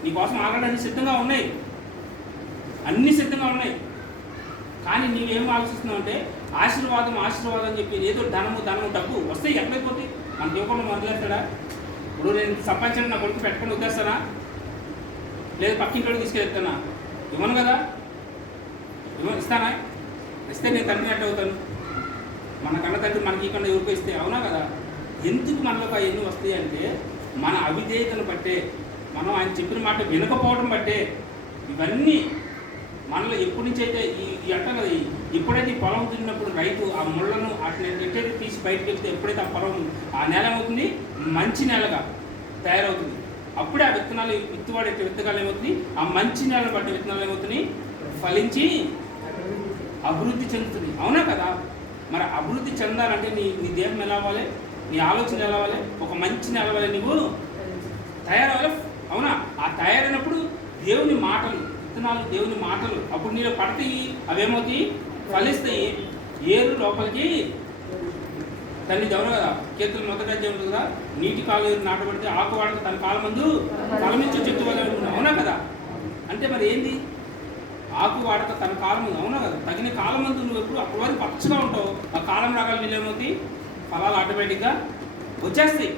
నీ కోసం ఆగడానికి సిద్ధంగా ఉన్నాయి, అన్నీ సిద్ధంగా ఉన్నాయి. కానీ నీవేం ఆలోచిస్తున్నావు అంటే ఆశీర్వాదం అని చెప్పి ఏదో ధనము డబ్బు వస్తే ఎక్కడైపోతే మనకి ఇవ్వకుండా మొదలెస్తాడా? ఇప్పుడు నేను సంపాదించడం నా కొడుకు పెట్టుకొని వదిలేస్తానా? లేదు పక్కింటి తీసుకెళ్తానా? ఇవ్వను కదా. ఇస్తానా? ఇస్తే నేను తండ్రి అంటే అవుతాను. మన కన్న తండ్రి మనకి ఈ కన్నా ఎవరికో ఇస్తే. అవునా కదా? ఎందుకు మనలోకి అవన్నీ వస్తాయి అంటే మన అవిధేయతను బట్టే, మనం ఆయన చెప్పిన మాట వినకపోవడం బట్టే ఇవన్నీ మనలో ఎప్పటి నుంచి అయితే ఈ అంట కదా, ఎప్పుడైతే ఈ పొలం తిన్నప్పుడు రైతు ఆ ముళ్ళను అట్లా ఎట్టయితే తీసి బయటకు వెళ్తే ఎప్పుడైతే ఆ పొలం ఆ నేల ఏమవుతుంది? మంచి నేలగా తయారవుతుంది. అప్పుడే ఆ విత్తనాలు విత్తువాడే విత్తనాలు ఏమవుతుంది? ఆ మంచి నేలను పట్టే విత్తనాలు ఏమవుతుంది? ఫలించి అభివృద్ధి చెందుతుంది. అవునా కదా? మరి అభివృద్ధి చెందాలంటే నీ దేహం ఎలా అవ్వాలి, నీ ఆలోచన ఎలా అవ్వాలి, ఒక మంచి నేల అవ్వాలి, నువ్వు తయారవ్వాలి. అవునా? ఆ తయారైనప్పుడు దేవుని మాటలు, విత్తనాలు దేవుని మాటలు అప్పుడు నీలో పడతాయి. అవేమవుతాయి? ఫలిస్తాయి. ఏరు లోపలికి తన్ని దవన కదా. కీర్తన మొదటి అధ్యాయం ఉంటుంది కదా, నీటి కాలు నాటబడితే ఆకు వాడక తన కాలం ముందు తలమించు చెట్టు వల్ల ఉంటుంది. అవునా కదా? అంటే మరి ఏంది? ఆకు వాడక తన కాలం ముందు. అవునా కదా? తగిన కాలం ముందు నువ్వు ఎప్పుడు అప్పటి వరకు పచ్చగా ఉంటావు. ఆ కాలం రాగాలు నీళ్ళు ఏమవుతాయి? ఫలాలు ఆటోమేటిక్గా వచ్చేస్తాయి.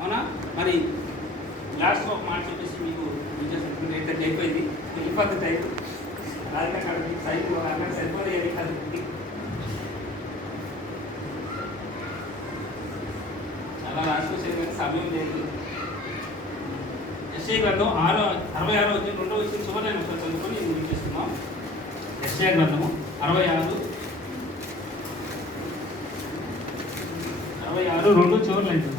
అవునా? మరి లాస్ట్లో ఒక మాట చెప్పేసి మీకు ఏంటంటే అయిపోయింది వెళ్ళిపోద్ది టైం. అలాగే సైకిల్ అక్కడ సరిపోలేదు కాదు. చాలా లాస్ట్లో సరిపోయిన సమయం లేదు. యెషయా గ్రంథం 66వ అధ్యాయం 2వ వచనం చివరిని ఒకసారి చదువుకొని నేను చేస్తున్నాం. యెషయా గ్రంథము 66 2 చివరిలో అవుతున్నాం.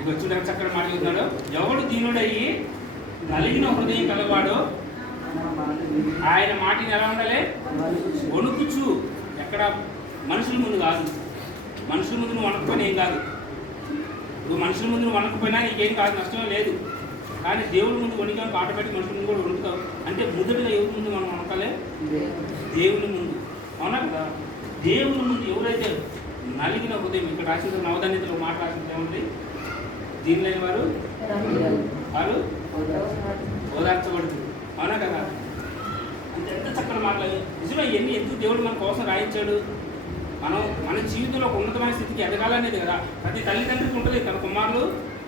ఇక చూడండి చక్కటి మాట చెప్తున్నాడు. ఎవడు దీనుడయ్యి నలిగిన హృదయం కలవాడో ఆయన మాటని ఎలా ఉండాలి? వణుకుచు. ఎక్కడ మనుషుల ముందు కాదు. మనుషుల ముందు నువ్వు వణకపోయినా ఏం కాదు. నువ్వు మనుషుల ముందు నువ్వు వణకపోయినా నీకేం కాదు, నష్టం లేదు. కానీ దేవుడి ముందు వణికాను పాట పెట్టి మనుషుల ముందు కూడా వణుకుతావు. అంటే మొదటిగా ఎవరి ముందు మనం వణకాలే? దేవుని ముందు. అవునా కదా? దేవుని ముందు ఎవరైతే నలిగిన హృదయం, ఇక్కడ రాసిన నవధాన్యతలో మాట రాసిన ఏమంటే దీని లేని వారు ఓదార్చబడుతుంది. అవునా కదా? అంత ఎంత చక్కని మాటలు. నిజమే, ఇవన్నీ ఎందుకు దేవుడు మన కోసం రాయించాడు? మనం మన జీవితంలో ఒక ఉన్నతమైన స్థితికి ఎదగాలనేది కదా. ప్రతి తల్లిదండ్రికి ఉంటుంది తన కుమారులు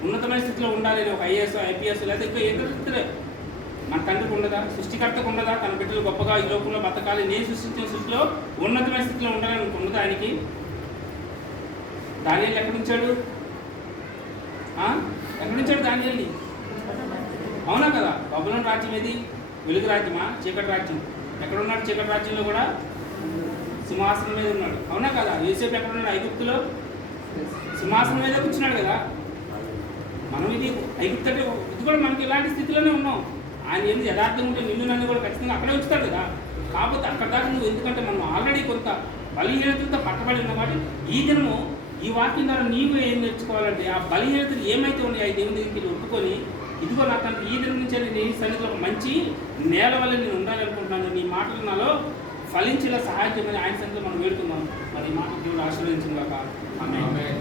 ఉన్నతమైన స్థితిలో ఉండాలి. ఒక ఐఏఎస్, ఐపీఎస్ లేదా ఇంకా ఏ స్థితిలో మన తండ్రికి ఉండదా? సృష్టికర్తకు ఉండదా? తన బిడ్డలు గొప్పగా ఈ లోకంలో బతకాలి, నేను సృష్టించిన సృష్టిలో ఉన్నతమైన స్థితిలో ఉండాలని ఉండదు ఆయనకి. దానియేలు ఎక్కడి నుంచాడు? ఎక్కడి నుంచాడు దానియేలుని? అవునా కదా? బబులోను రాజ్యం ఏది? వెలుగు రాజ్యమా? చీకటి రాజ్యం. ఎక్కడున్నాడు? చీకటి రాజ్యంలో కూడా సింహాసనం మీద ఉన్నాడు. అవునా కదా? యోసేపు ఎక్కడున్నాడు? ఐగుప్తులో సింహాసనం మీద కూర్చున్నాడు కదా. మనం ఇది ఐగుప్తు అంటే ఇది కూడా మనకి ఇలాంటి స్థితిలోనే ఉన్నాం. ఆయన ఏంది యథార్థం ఉంటే నిన్ను నన్ను కూడా ఖచ్చితంగా అక్కడే ఉంచుతాడు కదా. కాకపోతే అక్కడ దాకా నువ్వు, ఎందుకంటే మనం ఆల్రెడీ కొంత బలహీనతలతో పట్టబడి ఉన్న వాటి ఈ దినము ఈ వాక్యం ద్వారా నీవు ఏం నేర్చుకోవాలంటే ఆ బలహీనతలు ఏమైతే ఉన్నాయో ఆ దేవుని దగ్గరికి ఒప్పుకొని, ఇదిగో నా తండ్రి ఈ దినం నుంచి నీ సన్నిధిలో ఒక మంచి నేల వల్ల నేను ఉండాలనుకుంటున్నాను, నీ మాటలు నాలో ఫలించేలా సహాయం చేయమని ఆయన సన్నిధిలో మనం వేడుకుందాం. మరి ఈ మాట దేవుడు ఆశీర్వదించిన కాక ఆమేన్.